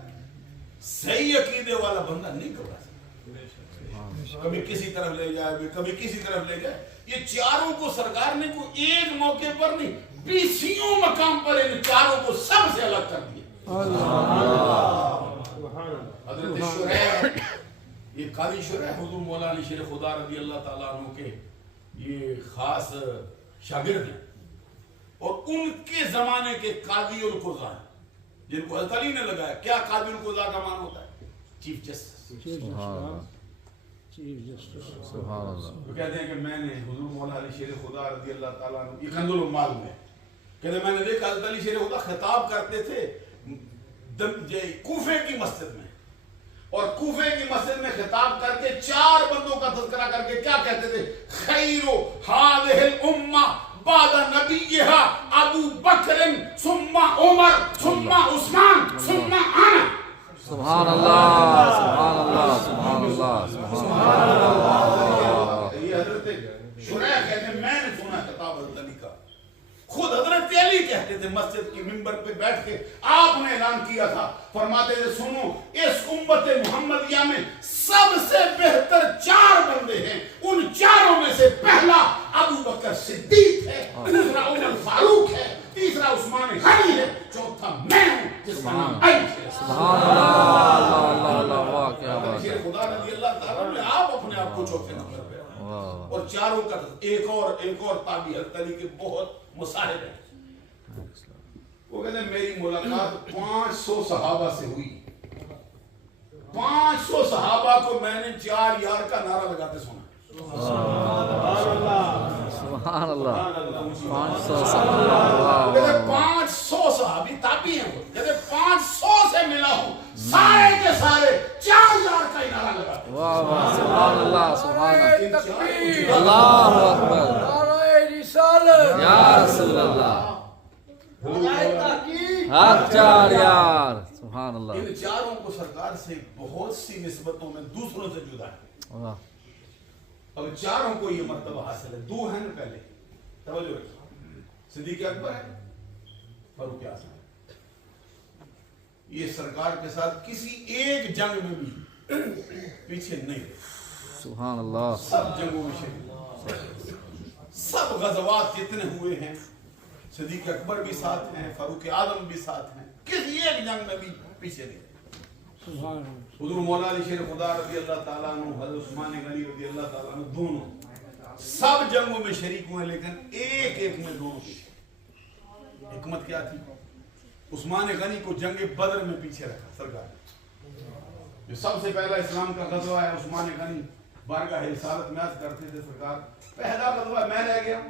صحیح عقیدے والا بندہ نہیں گھبرا سکتا. کبھی کسی طرف لے جائے, کبھی کسی طرف لے جائے. یہ چاروں کو سرکار نے کوئی ایک موقع پر نہیں, 20 مقام پر ان چاروں کو سب سے الگ کر دیا. حضرت شریح, یہ قاضی شریح حضور مولا علی شیر خدا رضی اللہ تعالیٰ عنہ کے یہ خاص شاگرد ہیں, اور ان کے زمانے کے قاضی القضاء ہیں جن کو حضرت علی نے لگایا. کیا قاضی القضاء کا معنی ہوتا ہے؟ Chief justice. سبحان اللہ. وہ کہتے ہیں کہ میں نے حضور مولا علی شیر خدا رضی اللہ تعالیٰ عنہ, یہ کنز العمال میں کہتے ہیں میں نے دیکھا حضرت علی شیر خدا خطاب کرتے تھے کوفے کی مسجد میں, اور کوفے کی مسجد میں خطاب کر کے 4 بندوں کا تذکرہ کر کے کیا کہتے تھے؟ خیر هذه الامه بعد نبیها ابو بکر ثم عمر ثم عثمان ثم انا. سبحان اللہ, سبحان اللہ, سبحان اللہ, سبحان اللہ. یہ حضرت شریح کہتے ہیں میں نے سنا خطاب حضرت علی کا. خود حضرت علی کہتے تھے مسجد کی منبر پہ بیٹھ کے, آپ نے اعلان کیا تھا, فرماتے تھے سنو اس امت محمدیہ میں سب سے بہتر 4 بندے ہیں, ان 4 میں سے پہلا ابو بکر صدیق ہے, دوسرا عمر فاروق ہے, تیسرا عثمان غنی ہے, چوتھا میں ہوں جس کا نام علی ہے. سبحان اللہ, اللہ اللہ, واہ کیا بات ہے. خدا رضی اللہ تعالیٰ نے آپ اپنے آپ کو چوتھے نمبر پہ, اور 4 کا ایک اور تابعی حضرت علی کے بہت مصاحب ہیں. وہ کہتے ہیں میری ملاقات 500 صحابہ سے ہوئی. 500 صحابہ کو میں نے 4 یار کا نعرہ لگاتے سنا. سبحان اللہ. 500 صحابہ, 500 صحابی تابعی ہیں. وہ کہتے 500 سے ملا ہوں, سارے کے سارے 4 یار کا نعرہ لگاتے. واہ واہ, سبحان اللہ, سبحان اللہ, اللہ اکبر, یا رسول اللہ, حق 4 یار. سبحان اللہ. ان 4 کو سرکار سے بہت سی نسبتوں میں دوسروں سے جدا ہے. واہ. اب 4 کو یہ مرتبہ حاصل ہے. 2 ہیں نا پہلے, توجہ رکھیں. صدیق اکبر ہے, فاروق اعظم ہے. یہ سرکار کے ساتھ کسی ایک جنگ میں بھی پیچھے نہیں رہے. سبحان اللہ. سب جنگوں میں شریک, سب غزوات جتنے ہوئے ہیں صدیق اکبر بھی ساتھ ہیں, فاروق اعظم بھی ساتھ ہیں, کسی ایک جنگ میں بھی پیچھے نہیں. حضور مولا علی شیر خدا رضی اللہ تعالیٰ عنہ, حضرت عثمان غنی رضی اللہ تعالیٰ عنہ, دونوں سب جنگوں میں شریک ہوئے, لیکن ایک میں دونوں پیچھے. حکمت کیا تھی؟ عثمان غنی کو جنگ بدر میں پیچھے رکھا سرکار. جو سب سے پہلا اسلام کا غزوہ ہے, عثمان غنی بارگاہ رسالت میں عرض کرتے تھے سرکار پہلا غزوہ میں رہ گیا.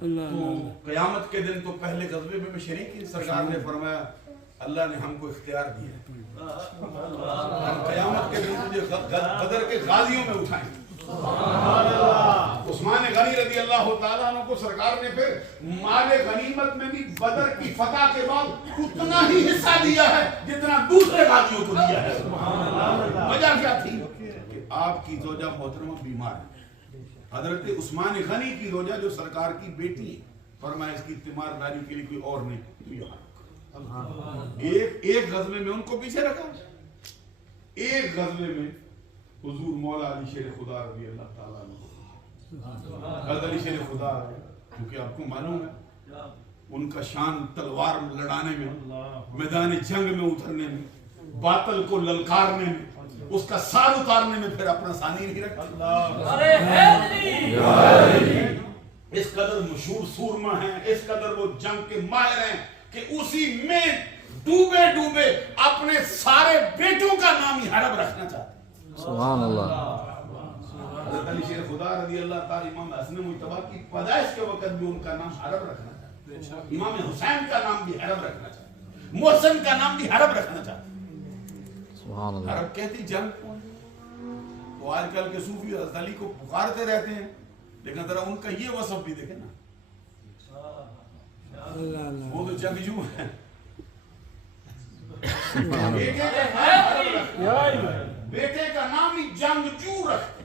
تو قیامت کے دن تو پہلے غزوے میں شریک تھی. سرکار نے فرمایا اللہ نے ہم کو اختیار دیا ہے, ہم قیامت کے دن تجھے بدر کے غازیوں میں اٹھائیں. عثمان غنی رضی اللہ تعالیٰ عنہ کو سرکار نے پھر مال غنیمت میں بھی بدر کی فتح کے بعد اتنا ہی حصہ دیا ہے جتنا دوسرے غازیوں کو دیا ہے. وجہ کیا تھی؟ کہ آپ کی زوجہ محترمہ بیمار ہے. حضرت عثمان غنی کی زوجہ جو سرکار کی بیٹی ہے, فرمایا اس کی تیمارداری کے لیے کوئی اور نہیں, تو یہاں ایک غزوے میں ان کو پیچھے رکھا. ایک غزوے میں حضور مولا علی شیر خدا رضی اللہ تعالیٰ عنہ, حضرت علی شیر خدا, کیونکہ آپ کو معلوم ہے ان کا شان تلوار لڑانے میں, میدان جنگ میں اترنے میں, باطل کو للکارنے میں, اس کا سار اتارنے میں پھر اپنا ثانی نہیں رکھتا. اس قدر مشہور سورما ہیں, اس قدر وہ جنگ کے ماہر ہیں کہ اسی میں ڈوبے اپنے سارے بیٹوں کا نام ہی حرب رکھنا چاہتے ہیں. سبحان اللہ. حضرت علی شیر خدا رضی اللہ تعالی امام حسن مجتبی کی پیدائش کے وقت بھی ان کا نام حرب رکھنا چاہتے ہیں. امام حسین کا نام بھی حرب رکھنا چاہتے ہیں, محسن کا نام بھی حرب رکھنا چاہتے ہیں. سبحان اللہ. حرب کہتی جنگ. تو آج کل کے صوفی حضرت علی کو پکارتے رہتے ہیں, لیکن ذرا ان کا یہ وصف بھی دیکھیں نا, وہ تو جنگجو ہیں. بیٹے کا نام ہی جنگجو رکھتے.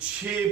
6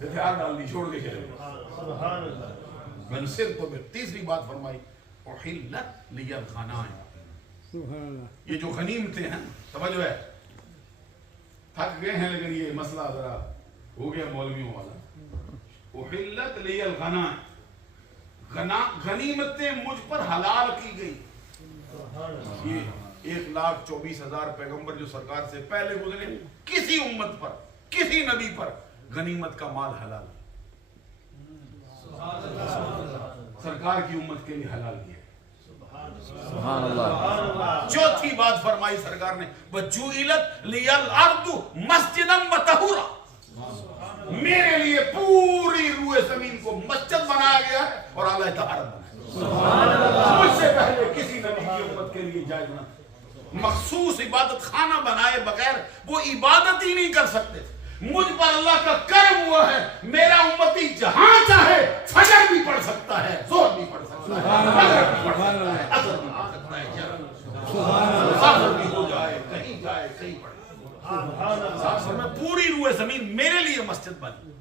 ہتھیار ڈال دی چھوڑ کے چلے گئے. میں نے صرف تو تیسری بات فرمائی احلت لی الغنائم. یہ جو غنیمتیں ہیں توجہ ہے تھک گئے ہیں لیکن یہ مسئلہ ذرا ہو گیا مولویوں والا. احلت لی الغنائم غنیمتیں مجھ پر حلال کی گئی. یہ 1,24,000 پیغمبر جو سرکار سے پہلے گزرے کسی امت پر کسی نبی پر غنیمت کا مال حلال سرکار کی امت کے لیے حلال کیا. سبحان اللہ. چوتھی بات فرمائی سرکار نے وَجُعِلَتْ لِيَ الْأَرْضُ مَسْجِدًا وَطَهُورًا. میرے لیے پوری روئے زمین کو مسجد بنایا گیا ہے اور اعلی طہارت بنایا. مجھ سے پہلے کسی نبی کی امت کے لیے جائز نہ. مخصوص عبادت خانہ بنائے بغیر وہ عبادت ہی نہیں کر سکتے. مجھ پر اللہ کا کرم ہوا ہے میرا امتی جہاں چاہے فجر بھی پڑھ سکتا ہے ظہر بھی پڑھ سکتا ہے مغرب بھی پڑھ سکتا ہے عصر بھی پڑھ سکتا ہے مسافر بھی ہو جائے کہیں پڑھ. ساتھ فرمایا پوری روئے زمین میرے لیے مسجد بنی.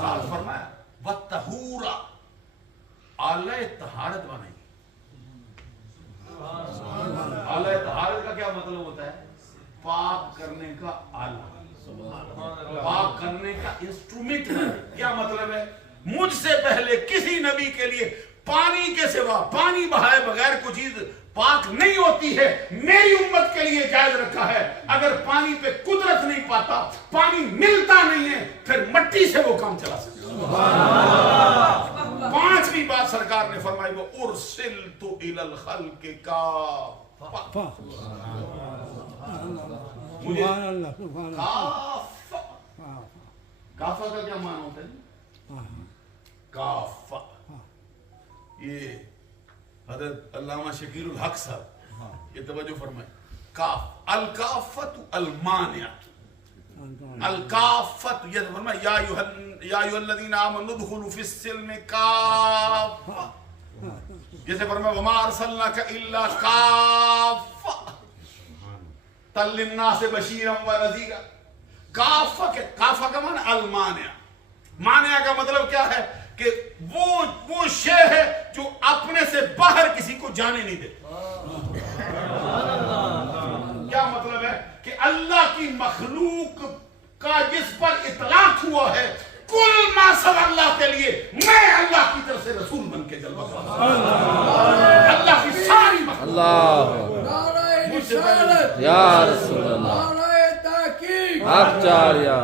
ساتھ فرمایا وَالطَّهُورَ اعلی طہارت بنائی. اعلی طہارت کا کیا مطلب ہوتا ہے؟ پاک کرنے کا آلہ پاک کرنے کا انسٹرومنٹ ہے. کیا مطلب ہے؟ مجھ سے پہلے کسی نبی کے لیے پانی کے سوا پانی بہائے بغیر کوئی چیز پاک نہیں ہوتی ہے. میری امت کے لیے جائز رکھا ہے اگر پانی پہ قدرت نہیں پاتا پانی ملتا نہیں ہے پھر مٹی سے وہ کام چلا سکتا. پانچویں بات سرکار نے فرمائی وہ ارسلت الی الخلق کافہ. مجھے کافہ کا کیا معنی ہوتا ہے؟ کافہ. یہ حضرت علامہ شکیل الحق صاحب یہ توجہ فرمائے. کاف الکافت المانع الکافت یہ فرمائے یا ایھا الذین آمنوا ادخلوا فی السلم کافہ. جیسے فرمائے وما ارسلناک الا کافہ للناس بشیرا ونذیرا. کافہ کا معنی المانع. مانع کا مطلب کیا ہے کہ وہ شے ہے جو اپنے سے باہر کسی کو جانے نہیں دے. کیا مطلب ہے کہ اللہ کی مخلوق کا جس پر اطلاق ہوا ہے کل ما سب اللہ کے لیے میں اللہ کی طرف سے رسول بن کے جلوہ اللہ کی ساری مخلوق یا رسول اللہ آچاریہ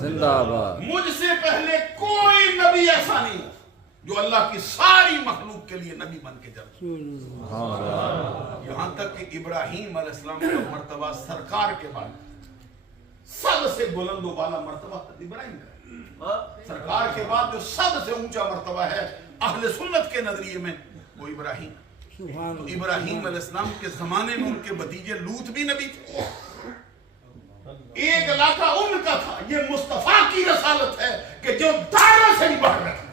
زندہ آباد. مجھ سے پہلے کوئی نبی ایسا نہیں جو اللہ کی ساری مخلوق کے لیے نبی بن کے چلتا. یہاں تک کہ ابراہیم علیہ السلام کا مرتبہ سرکار کے بعد سب سے بلند و بالا مرتبہ ابراہیم کا ہے. سرکار کے بعد جو سب سے اونچا مرتبہ ہے اہل سنت کے نظریے میں وہ ابراہیم. تو ابراہیم علیہ السلام کے زمانے میں ان کے بھتیجے لوط بھی نبی تھے. ایک علاقہ ان کا تھا. یہ مصطفیٰ کی رسالت ہے کہ جو دائروں سے نہیں باہر رکھتے.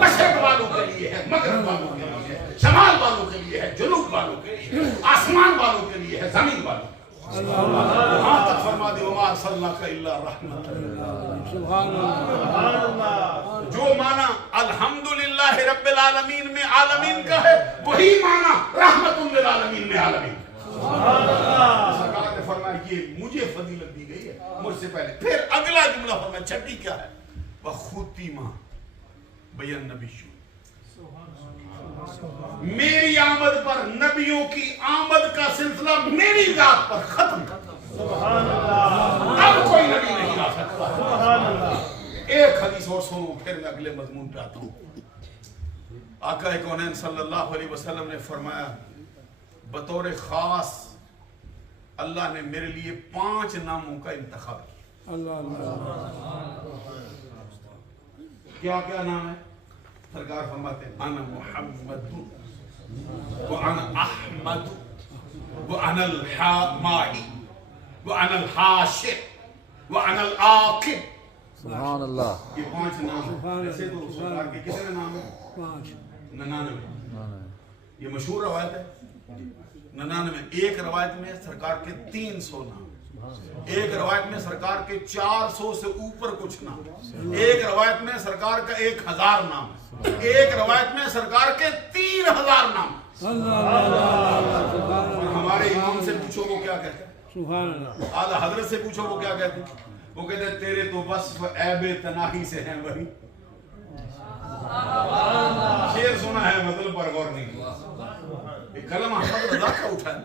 مشرق والوں کے لیے ہے مغرب والوں کے لیے ہے شمال والوں کے لیے ہے جنوب والوں کے لیے ہے آسمان والوں کے لیے ہے زمین والوں کے لیے. وہاں تک فرما دی وما ارسلناک الا رحمۃ للعالمین. جو معنی الحمدللہ رب العالمین میں عالمین کا ہے وہی معنی رحمت للعالمین میں عالمین. سرکار نے فرمایا یہ مجھے فضیلت دی گئی ہے مجھ سے پہلے. پھر اگلا جملہ فرمایا چھٹی کیا ہے وختم بیان نبیوں. میری آمد پر نبیوں کی آمد کا سلسلہ میری ذات پر ختم کر. اب کوئی نبی نہیں آ سکتا. ایک حدیث اور سنو پھر میں اگلے مضمون پہ آتا ہوں. آقا کونین صلی اللہ علیہ وسلم نے فرمایا بطور خاص اللہ نے میرے لیے 5 ناموں کا انتخاب کیا. کیا کیا نام ہے؟ سرکار فرماتے ہیں انا محمد وانا احمد وانا الحاماہی وانا الحاشر وانا العاقب. سبحان اللہ. یہ 5 نام ہیں. ایسے تو سرکار کے کتنے نام ہیں؟ 99. یہ مشہور روایت ہے 99. ایک روایت میں سرکار کے 300 نام. ایک روایت میں سرکار کے 400 سے اوپر کچھ نام، ایک روایت میں سرکار کا 1000 نام، ایک روایت میں سرکار کے 3000 نام۔ ہمارے امام سے پوچھو وہ کیا کہتے ہیں، اعلیٰ حضرت سے پوچھو وہ کیا کہتے ہیں، وہ کہتے ہیں تیرے تو وصف عیب تناہی سے ہیں بھائی۔ شعر سنا ہے مطلب پر غور نہیں کیا۔ ایک کلمہ احمد رضا کا اٹھا ہے،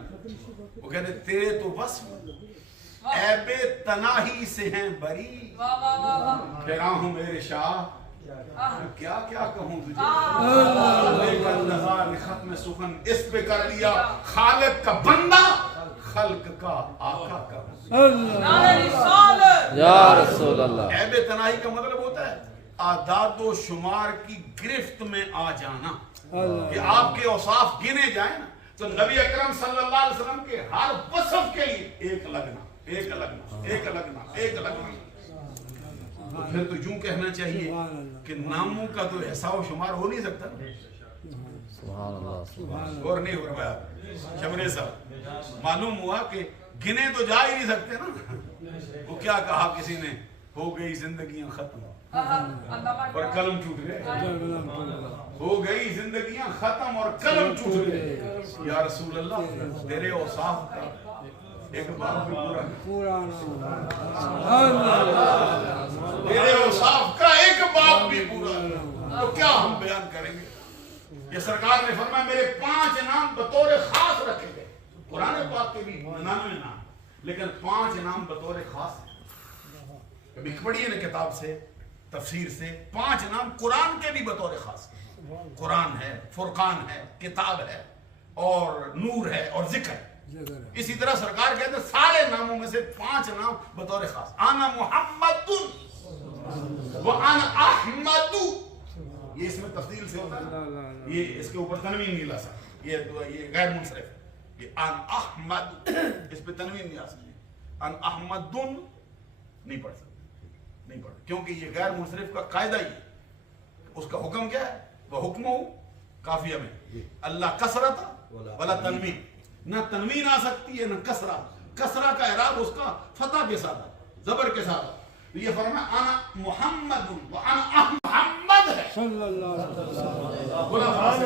وہ کہتے ہیں تیرے تو وصف عیب تناہی سے ہیں بری، پھرا ہوں میرے شاہ کیا کیا کہوں تجھے، لیکن نظار ختم سخن اس پہ کر لیا خالق کا بندہ خلق کا آقا کا۔ یا رسول اللہ۔ عیب تناہی کا مطلب ہوتا ہے اعداد و شمار کی گرفت میں آ جانا، کہ آپ کے اوصاف گنے جائیں نا تو نبی اکرم صلی اللہ علیہ وسلم کے ہر وصف کے لیے ایک لگنا، ایک لگنا، ایک لگنا، ایک لگنا۔ تو پھر تو یوں کہنا چاہیے کہ ناموں کا تو حساب و شمار ہو نہیں سکتا۔ سبحان اللہ۔ اور نہیں ہو رہا شمرے صاحب، معلوم ہوا کہ گنے تو جا ہی نہیں سکتے نا۔ وہ کیا کہا کسی نے، ہو گئی زندگیاں ختم اور قلم ٹوٹ گئے، ہو گئی زندگیاں ختم اور قلم ٹوٹ گئے۔ یا رسول اللہ تیرے اوصاف کا ایک باب بھی پورا، تیرے اوصاف کا ایک باب بھی پورا، تو کیا ہم بیان کریں گے؟ یہ سرکار نے فرمایا میرے 5 نام بطور خاص رکھے گئے، قرآن پاک کے بھی 99 نام، لیکن 5 نام بطور خاص ہیں۔ کبھی پڑھیے نا کتاب سے، تفسیر سے، 5 نام قرآن کے بھی بطور خاص ہیں۔ قرآن ہے، فرقان ہے، کتاب ہے، اور نور ہے، اور ذکر ہے۔ اسی طرح سرکار کہتے ہیں سارے ناموں میں سے 5 نام بطور خاص، انا محمد وانا احمد، یہ اس میں تفصیل سے ہوتا ہے، یہ اس کے اوپر تنوین نہیں لا سکتا، یہ غیر منصرف ہے، یہ ان احمد، اس پہ تنوین نہیں آ سکتی، ان احمد نہیں پڑھ سکتے، نہیں پڑھ، کیونکہ یہ غیر منصرف کا قاعدہ ہی ہے۔ اس کا حکم کیا ہے؟ وہ حکم کافیہ میں اللہ کسرت ولا تنوین، نہ تنوین آ سکتی ہے نہ کسرہ، کسرہ کا اعراب اس کا فتح کے ساتھ زبر کے ساتھ، تو یہ فرمایا انا محمد وانا محمد ہے صلی اللہ علیہ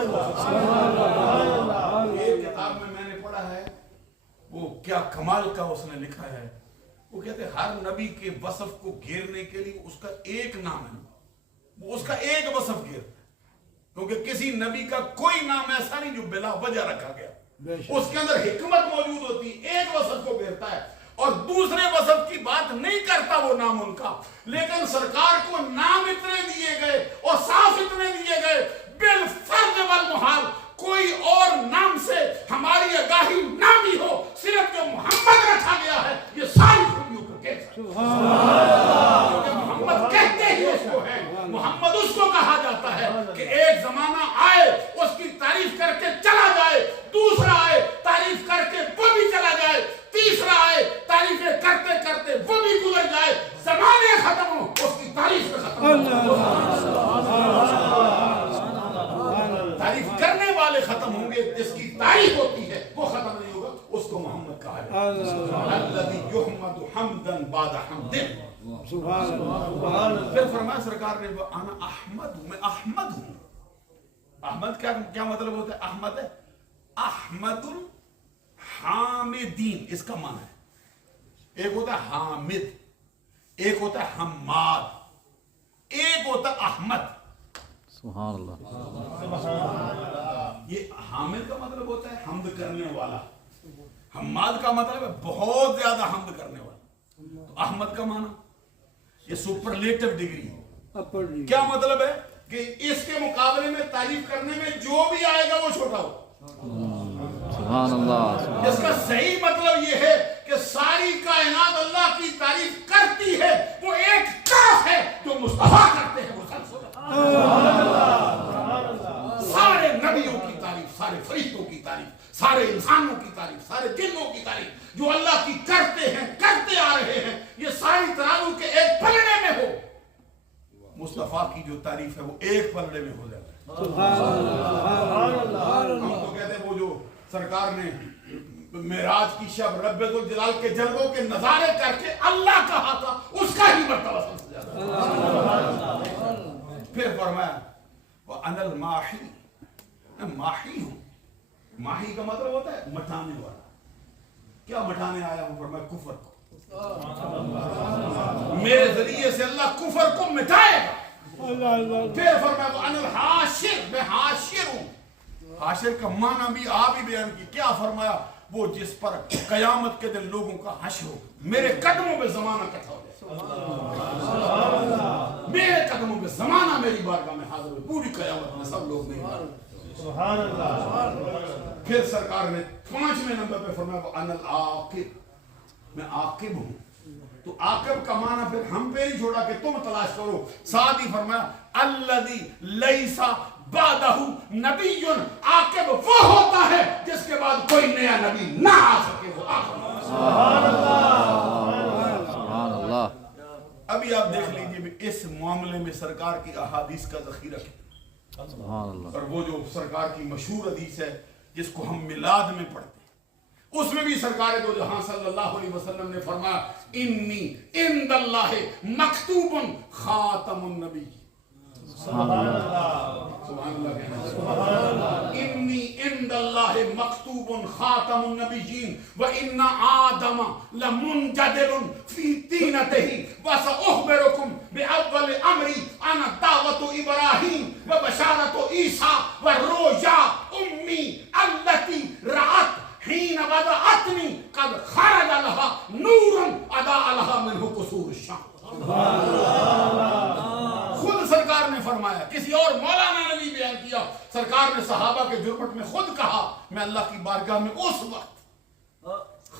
وسلم۔ یہ کتاب میں نے پڑھا ہے، وہ کیا کمال کا اس نے لکھا ہے، وہ کہتے ہیں ہر نبی کے وصف کو گھیرنے کے لیے اس کا ایک نام ہے، وہ اس کا ایک وصف گھیرتا ہے، کیونکہ کسی نبی کا کوئی نام ایسا نہیں جو بلا وجہ رکھا گیا، اس کے اندر حکمت موجود ہوتی، ایک وصف کو گھیرتا ہے اور دوسرے وصف کی بات نہیں کرتا وہ نام ان کا، لیکن سرکار کو نام اتنے دیے گئے اور صاف اتنے دیے گئے، بالفرض والمحال کوئی اور نام سے ہماری آگاہی نہ بھی ہو، صرف جو محمد رکھا گیا ہے یہ ساری خوبیوں کو کہہ سکتا ہے، محمد کہتے ہی اس کو ہے، محمد اس کو کہا جاتا ہے کہ ایک زمانہ آئے اس کی تعریف کر کے چلا جائے، دوسرا آئے تعریف کر کے وہ بھی چلا جائے، تیسرا آئے تعریفیں کرتے کرتے وہ بھی گزر جائے، زمانے ختم ہو اس کی تعریف پہ ختم ہو، تعریف کرنے والے ختم ہوں گے، جس کی تعریف ہوتی ہے وہ ختم نہیں ہوگا، اس کو محمد کہا جائے، الذی یحمد حمدا بعد حمد۔ پھر فرمایا سرکار نے انا احمد، میں احمد ہوں۔ احمد کیا مطلب ہوتا ہے؟ احمد ہے احمد الحامدین، اس کا معنی ہے، ایک ہوتا ہے حامد، ایک ہوتا ہے حماد، ایک ہوتا ہے احمد۔ سبحان اللہ۔ یہ حامد کا مطلب ہوتا ہے حمد کرنے والا، حماد کا مطلب ہے بہت زیادہ حمد کرنے والا، تو احمد کا معنی یہ سپرلیٹو ڈگری ہے۔ کیا مطلب ہے؟ کہ اس کے مقابلے میں تعریف کرنے میں جو بھی آئے گا وہ چھوٹا ہو۔ سبحان اللہ۔ اس کا صحیح مطلب یہ ہے کہ ساری کائنات اللہ کی تعریف کرتی ہے، وہ ایک طرف ہے جو مصطفیٰ کرتے ہیں، وہ سب سارے نبیوں کی تعریف، سارے فرشتوں کی تعریف، سارے انسانوں کی تعریف، سارے جنوں کی تعریف جو اللہ کی کرتے ہیں، کرتے آ رہے ہیں، یہ ساری ترازو کے ایک پلڑے میں ہو، مصطفیٰ کی جو تعریف ہے وہ ایک پلڑے میں ہو جاتا ہے۔ ہم تو کہتے ہیں وہ جو سرکار نے معراج کی شب رب ذوالجلال کے جلووں کے نظارے کر کے اللہ کہا تھا اس کا ہی مرتبہ سب سے زیادہ. پھر فرمایا وَأَنَا الْمَاحِي، میں ماحی ہوں. ماحی کا مطلب ہوتا ہے مٹھانے والا. کیا مٹھانے آیا ہوں؟ فرمایا کفر کو. میرے ذریعے سے اللہ کفر کو مٹائے گا. پھر فرمایا وَأَنَا الْحَاشِرُ، میں حاشر ہوں. حاشر کا معنی بھی آپ ہی بیان کی. کیا فرمایا؟ وہ جس پر قیامت کے دن لوگوں کا حشر ہو. میرے قدموں پہ زمانہ اکٹھا ہو جائے. میرے قدموں پہ زمانہ میری بارگاہ میں حاضر ہو. پوری قیامت میں سب لوگ میری بارگاہ. سبحان اللہ. پھر سرکار نے 5ویں نمبر پہ فرمایا وَأَنَا الْعَاقِبُ، میں عاقب ہوں. تو عاقب کا معنی پھر ہم پہ نہیں چھوڑا کہ تم تلاش کرو. ساتھ ہی فرمایا الَّذِي لَيْسَ بَعْدَهُ نَبِيٌّ، عاقب وہ ہوتا ہے جس کے بعد کوئی نیا نبی نہ آ سکے. وہ آخر. سبحان اللہ. ابھی آپ دیکھ لیجئے اس معاملے میں سرکار کی احادیث کا ذخیرہ ہے. سبحان اللہ. اور وہ جو سرکار کی مشہور حدیث ہے جس کو ہم میلاد میں پڑھتے ہیں، اس میں بھی سرکار دو جہاں صلی اللہ علیہ وسلم نے فرمایا انی عند اللہ مکتوب خاتم النبی. سبحان اللہ. انی عند اللہ مکتوب خاتم النبیین وان آدم لمنجدل فی طینتہ وساخبرکم باول امری انا دعوت ابراہیم وبشارت عیسی والرؤیا امی التي رأت حين بدأتني قد خرج لها نور اضاء لها منه قصور الشام. خود سرکار نے فرمایا. کسی اور مولانا نے بھی بیان کیا. سرکار نے صحابہ کے جرمٹ میں خود کہا میں اللہ کی بارگاہ میں اس وقت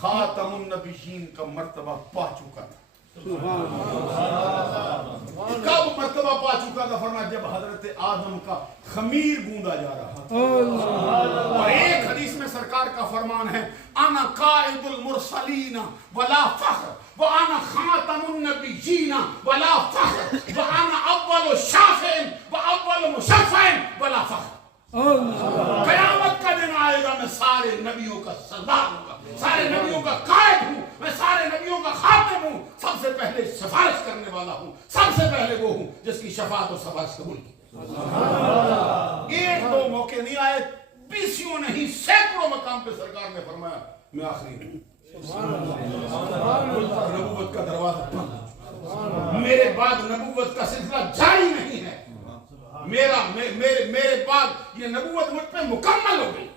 خاتم النبیین کا مرتبہ پا چکا تھا. کب مرتبہ پا چکا تھا؟ فرمایا جب حضرت آدم کا خمیر گوندا جا رہا تھا. اور ایک حدیث میں سرکار کا فرمان ہے انا قائد المرسلین ولا فخر وانا خاتم النبیین ولا فخر وانا اول شافع واول مشفع ولا فخر. قیامت کا دن آئے گا میں سارے نبیوں کا سردار ہوں گا، سارے نبیوں کا قائد ہوں، میں سارے نبیوں کا خاتم ہوں. سب سے پہلے سفارش کرنے والا ہوں. سب سے پہلے وہ ہوں جس کی شفاعت و سفارش قبول کی. ایک دو موقع نہیں آئے، 20 نہیں، سینکڑوں مقام پہ سرکار نے فرمایا میں آخری ہوں. نبوت کا دروازہ بند. میرے بعد نبوت کا سلسلہ جاری نہیں ہے. میرے بعد یہ نبوت مجھ پہ مکمل ہو گئی.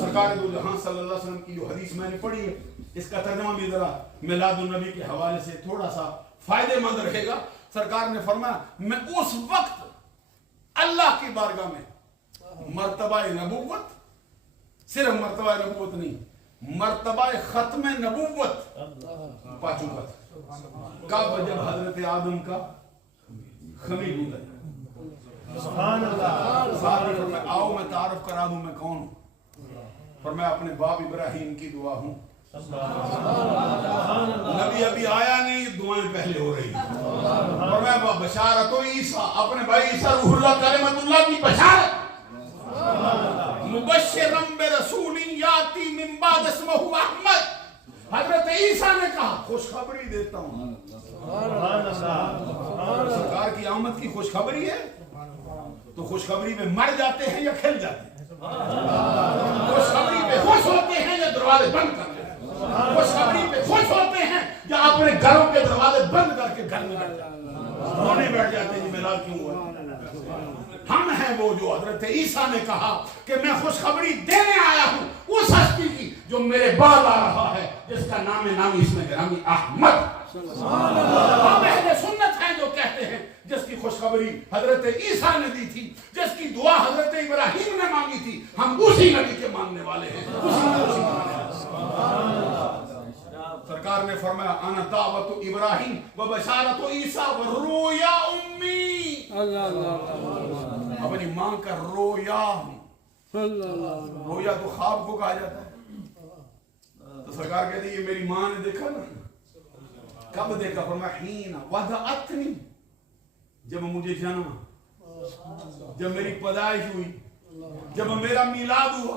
سرکار دو جہاں صلی اللہ علیہ وسلم کی جو حدیث میں نے پڑھی ہے اس کا ترجمہ بھی ذرا میلاد النبی کے حوالے سے تھوڑا سا فائدے مند رہے گا. سرکار نے فرمایا میں اس وقت اللہ کی بارگاہ میں مرتبہ نبوت، صرف مرتبہ نبوت نہیں، مرتبہ ختم نبوت پا چکا تھا. کب؟ جب حضرت آدم کا خمیر گوندا. سبحان اللہ. آؤ میں تعارف کرا دوں میں کون ہوں. فرمایا اپنے باپ ابراہیم کی دعا ہوں. نبی ابھی آیا نہیں، دعائیں پہلے ہو رہی ہیں. فرمایا بشارت و عیسیٰ، اپنے بھائی عیسیٰ روح اللہ کلمۃ اللہ کی بشارت. مبشرا برسول یاتی من بعد اسمہ احمد. حضرت عیسیٰ نے کہا خوشخبری دیتا ہوں. سرکار کی آمد کی خوشخبری ہے تو خوشخبری میں مر جاتے ہیں یا کھل جاتے ہیں؟ خوشخبری پہ خوش ہوتے ہیں یا دروازے بند کرتے ہیں؟ خوشخبری پہ خوش ہوتے ہیں یا اپنے گھروں کے دروازے بند کر کے گھر میں بیٹھ جاتے ہیں؟ رونے بیٹھ جاتے ہیں میلاد کیوں ہوا؟ ہم ہیں وہ جو حضرت عیسیٰ نے کہا کہ میں خوشخبری دینے آیا ہوں اس ہستی کی جو میرے بعد آ رہا ہے، جس کا نام نامی اس میں گرامی احمد. ہم اہل سنت ہیں جو کہتے ہیں جس کی خوشخبری حضرت عیسیٰ نے دی تھی، جس کی دعا حضرت ابراہیم نے مانگی تھی، ہم اسی نبی کے ماننے والے ہیں. سرکار نے فرمایا انا دعوت ابراہیم و بشارت عیسیٰ و رویا امی. اپنی ماں کا رویا ہوں. رویا تو خواب کو کہا جاتا ہے. تو سرکار کہتی ہے یہ میری ماں نے دیکھا نا. کب دیکھا؟ فرمایا حین وضعتنی، جب مجھے جنا، جب میری پیدائش ہوئی، جب میرا میلاد ہوا.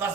10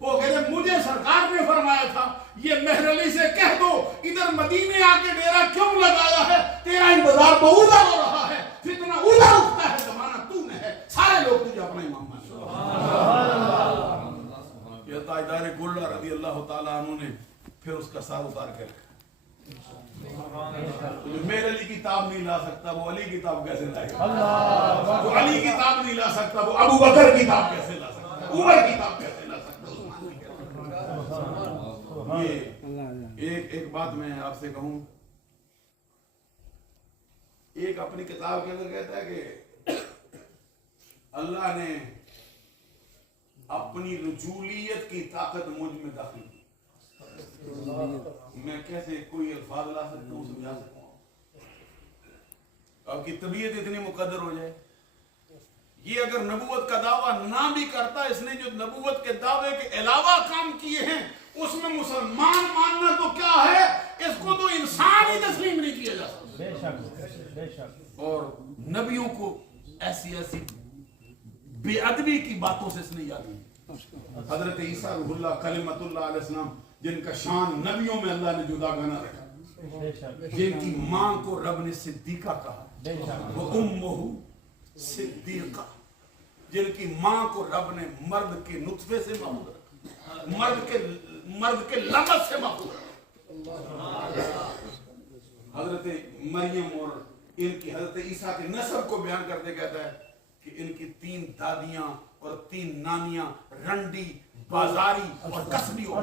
وہ کہتے مجھے سرکار نے فرمایا تھا یہ مہر علی سے کہہ دو ادھر مدینے آ کے ڈیرا کیوں لگایا ہے، تیرا انتظار تو ادھر ہو رہا ہے، فتنہ ادھر اٹھتا ہے، زمانہ تو نے ہے، سارے لوگ تجھے اپنا امام مان لو۔ یہ تاجدار گولڈا رضی اللہ تعالیٰ عنہ نے پھر اس کا سار اتار کے رکھا۔ جو مہر علی کی تاب نہیں لا سکتا وہ علی کی تاب کیسے لائے گا؟ جو علی کی تاب نہیں لا سکتا وہ ابو بکر کی تاب کیسے لا سکتا، عمر کی تاب کیسے لا سکتا؟ یہ ایک بات میں آپ سے کہوں، ایک اپنی کتاب کے اندر کہتا ہے کہ اللہ نے اپنی رجولیت کی طاقت مجھ میں داخل کی۔ میں کیسے کوئی الفاظ لا سکتا ہوں، سمجھا سکتا ہوں؟ آپ کی طبیعت اتنی مقدر ہو جائے، یہ اگر نبوت کا دعویٰ نہ بھی کرتا، اس نے جو نبوت کے دعوے کے علاوہ کام کیے ہیں اس میں مسلمان ماننا تو کیا ہے، اس کو تو انسان ہی تسلیم نہیں کیا جا سکتا۔ بے شک۔ اور نبیوں کو ایسی بے ادبی کی باتوں سے اس نے یاد نہیں۔ حضرت عیسیٰ روح اللہ کلمۃ اللہ علیہ السلام جن کا شان نبیوں میں اللہ نے جدا گانا رکھا، جن کی ماں کو رب نے صدیقہ کہا، وہ امہ صدیقہ، جن کی ماں کو رب نے مرد کے نطفے سے محفوظ رکھا، مرد کے لمس سے محفوظ رکھا۔ حضرت مریم اور ان کی حضرت عیسیٰ کے نسب کو بیان کرتے کہتا ہے کہ ان کی 3 دادیاں اور 3 نانیاں رنڈی، بازاری اور کسبی ہو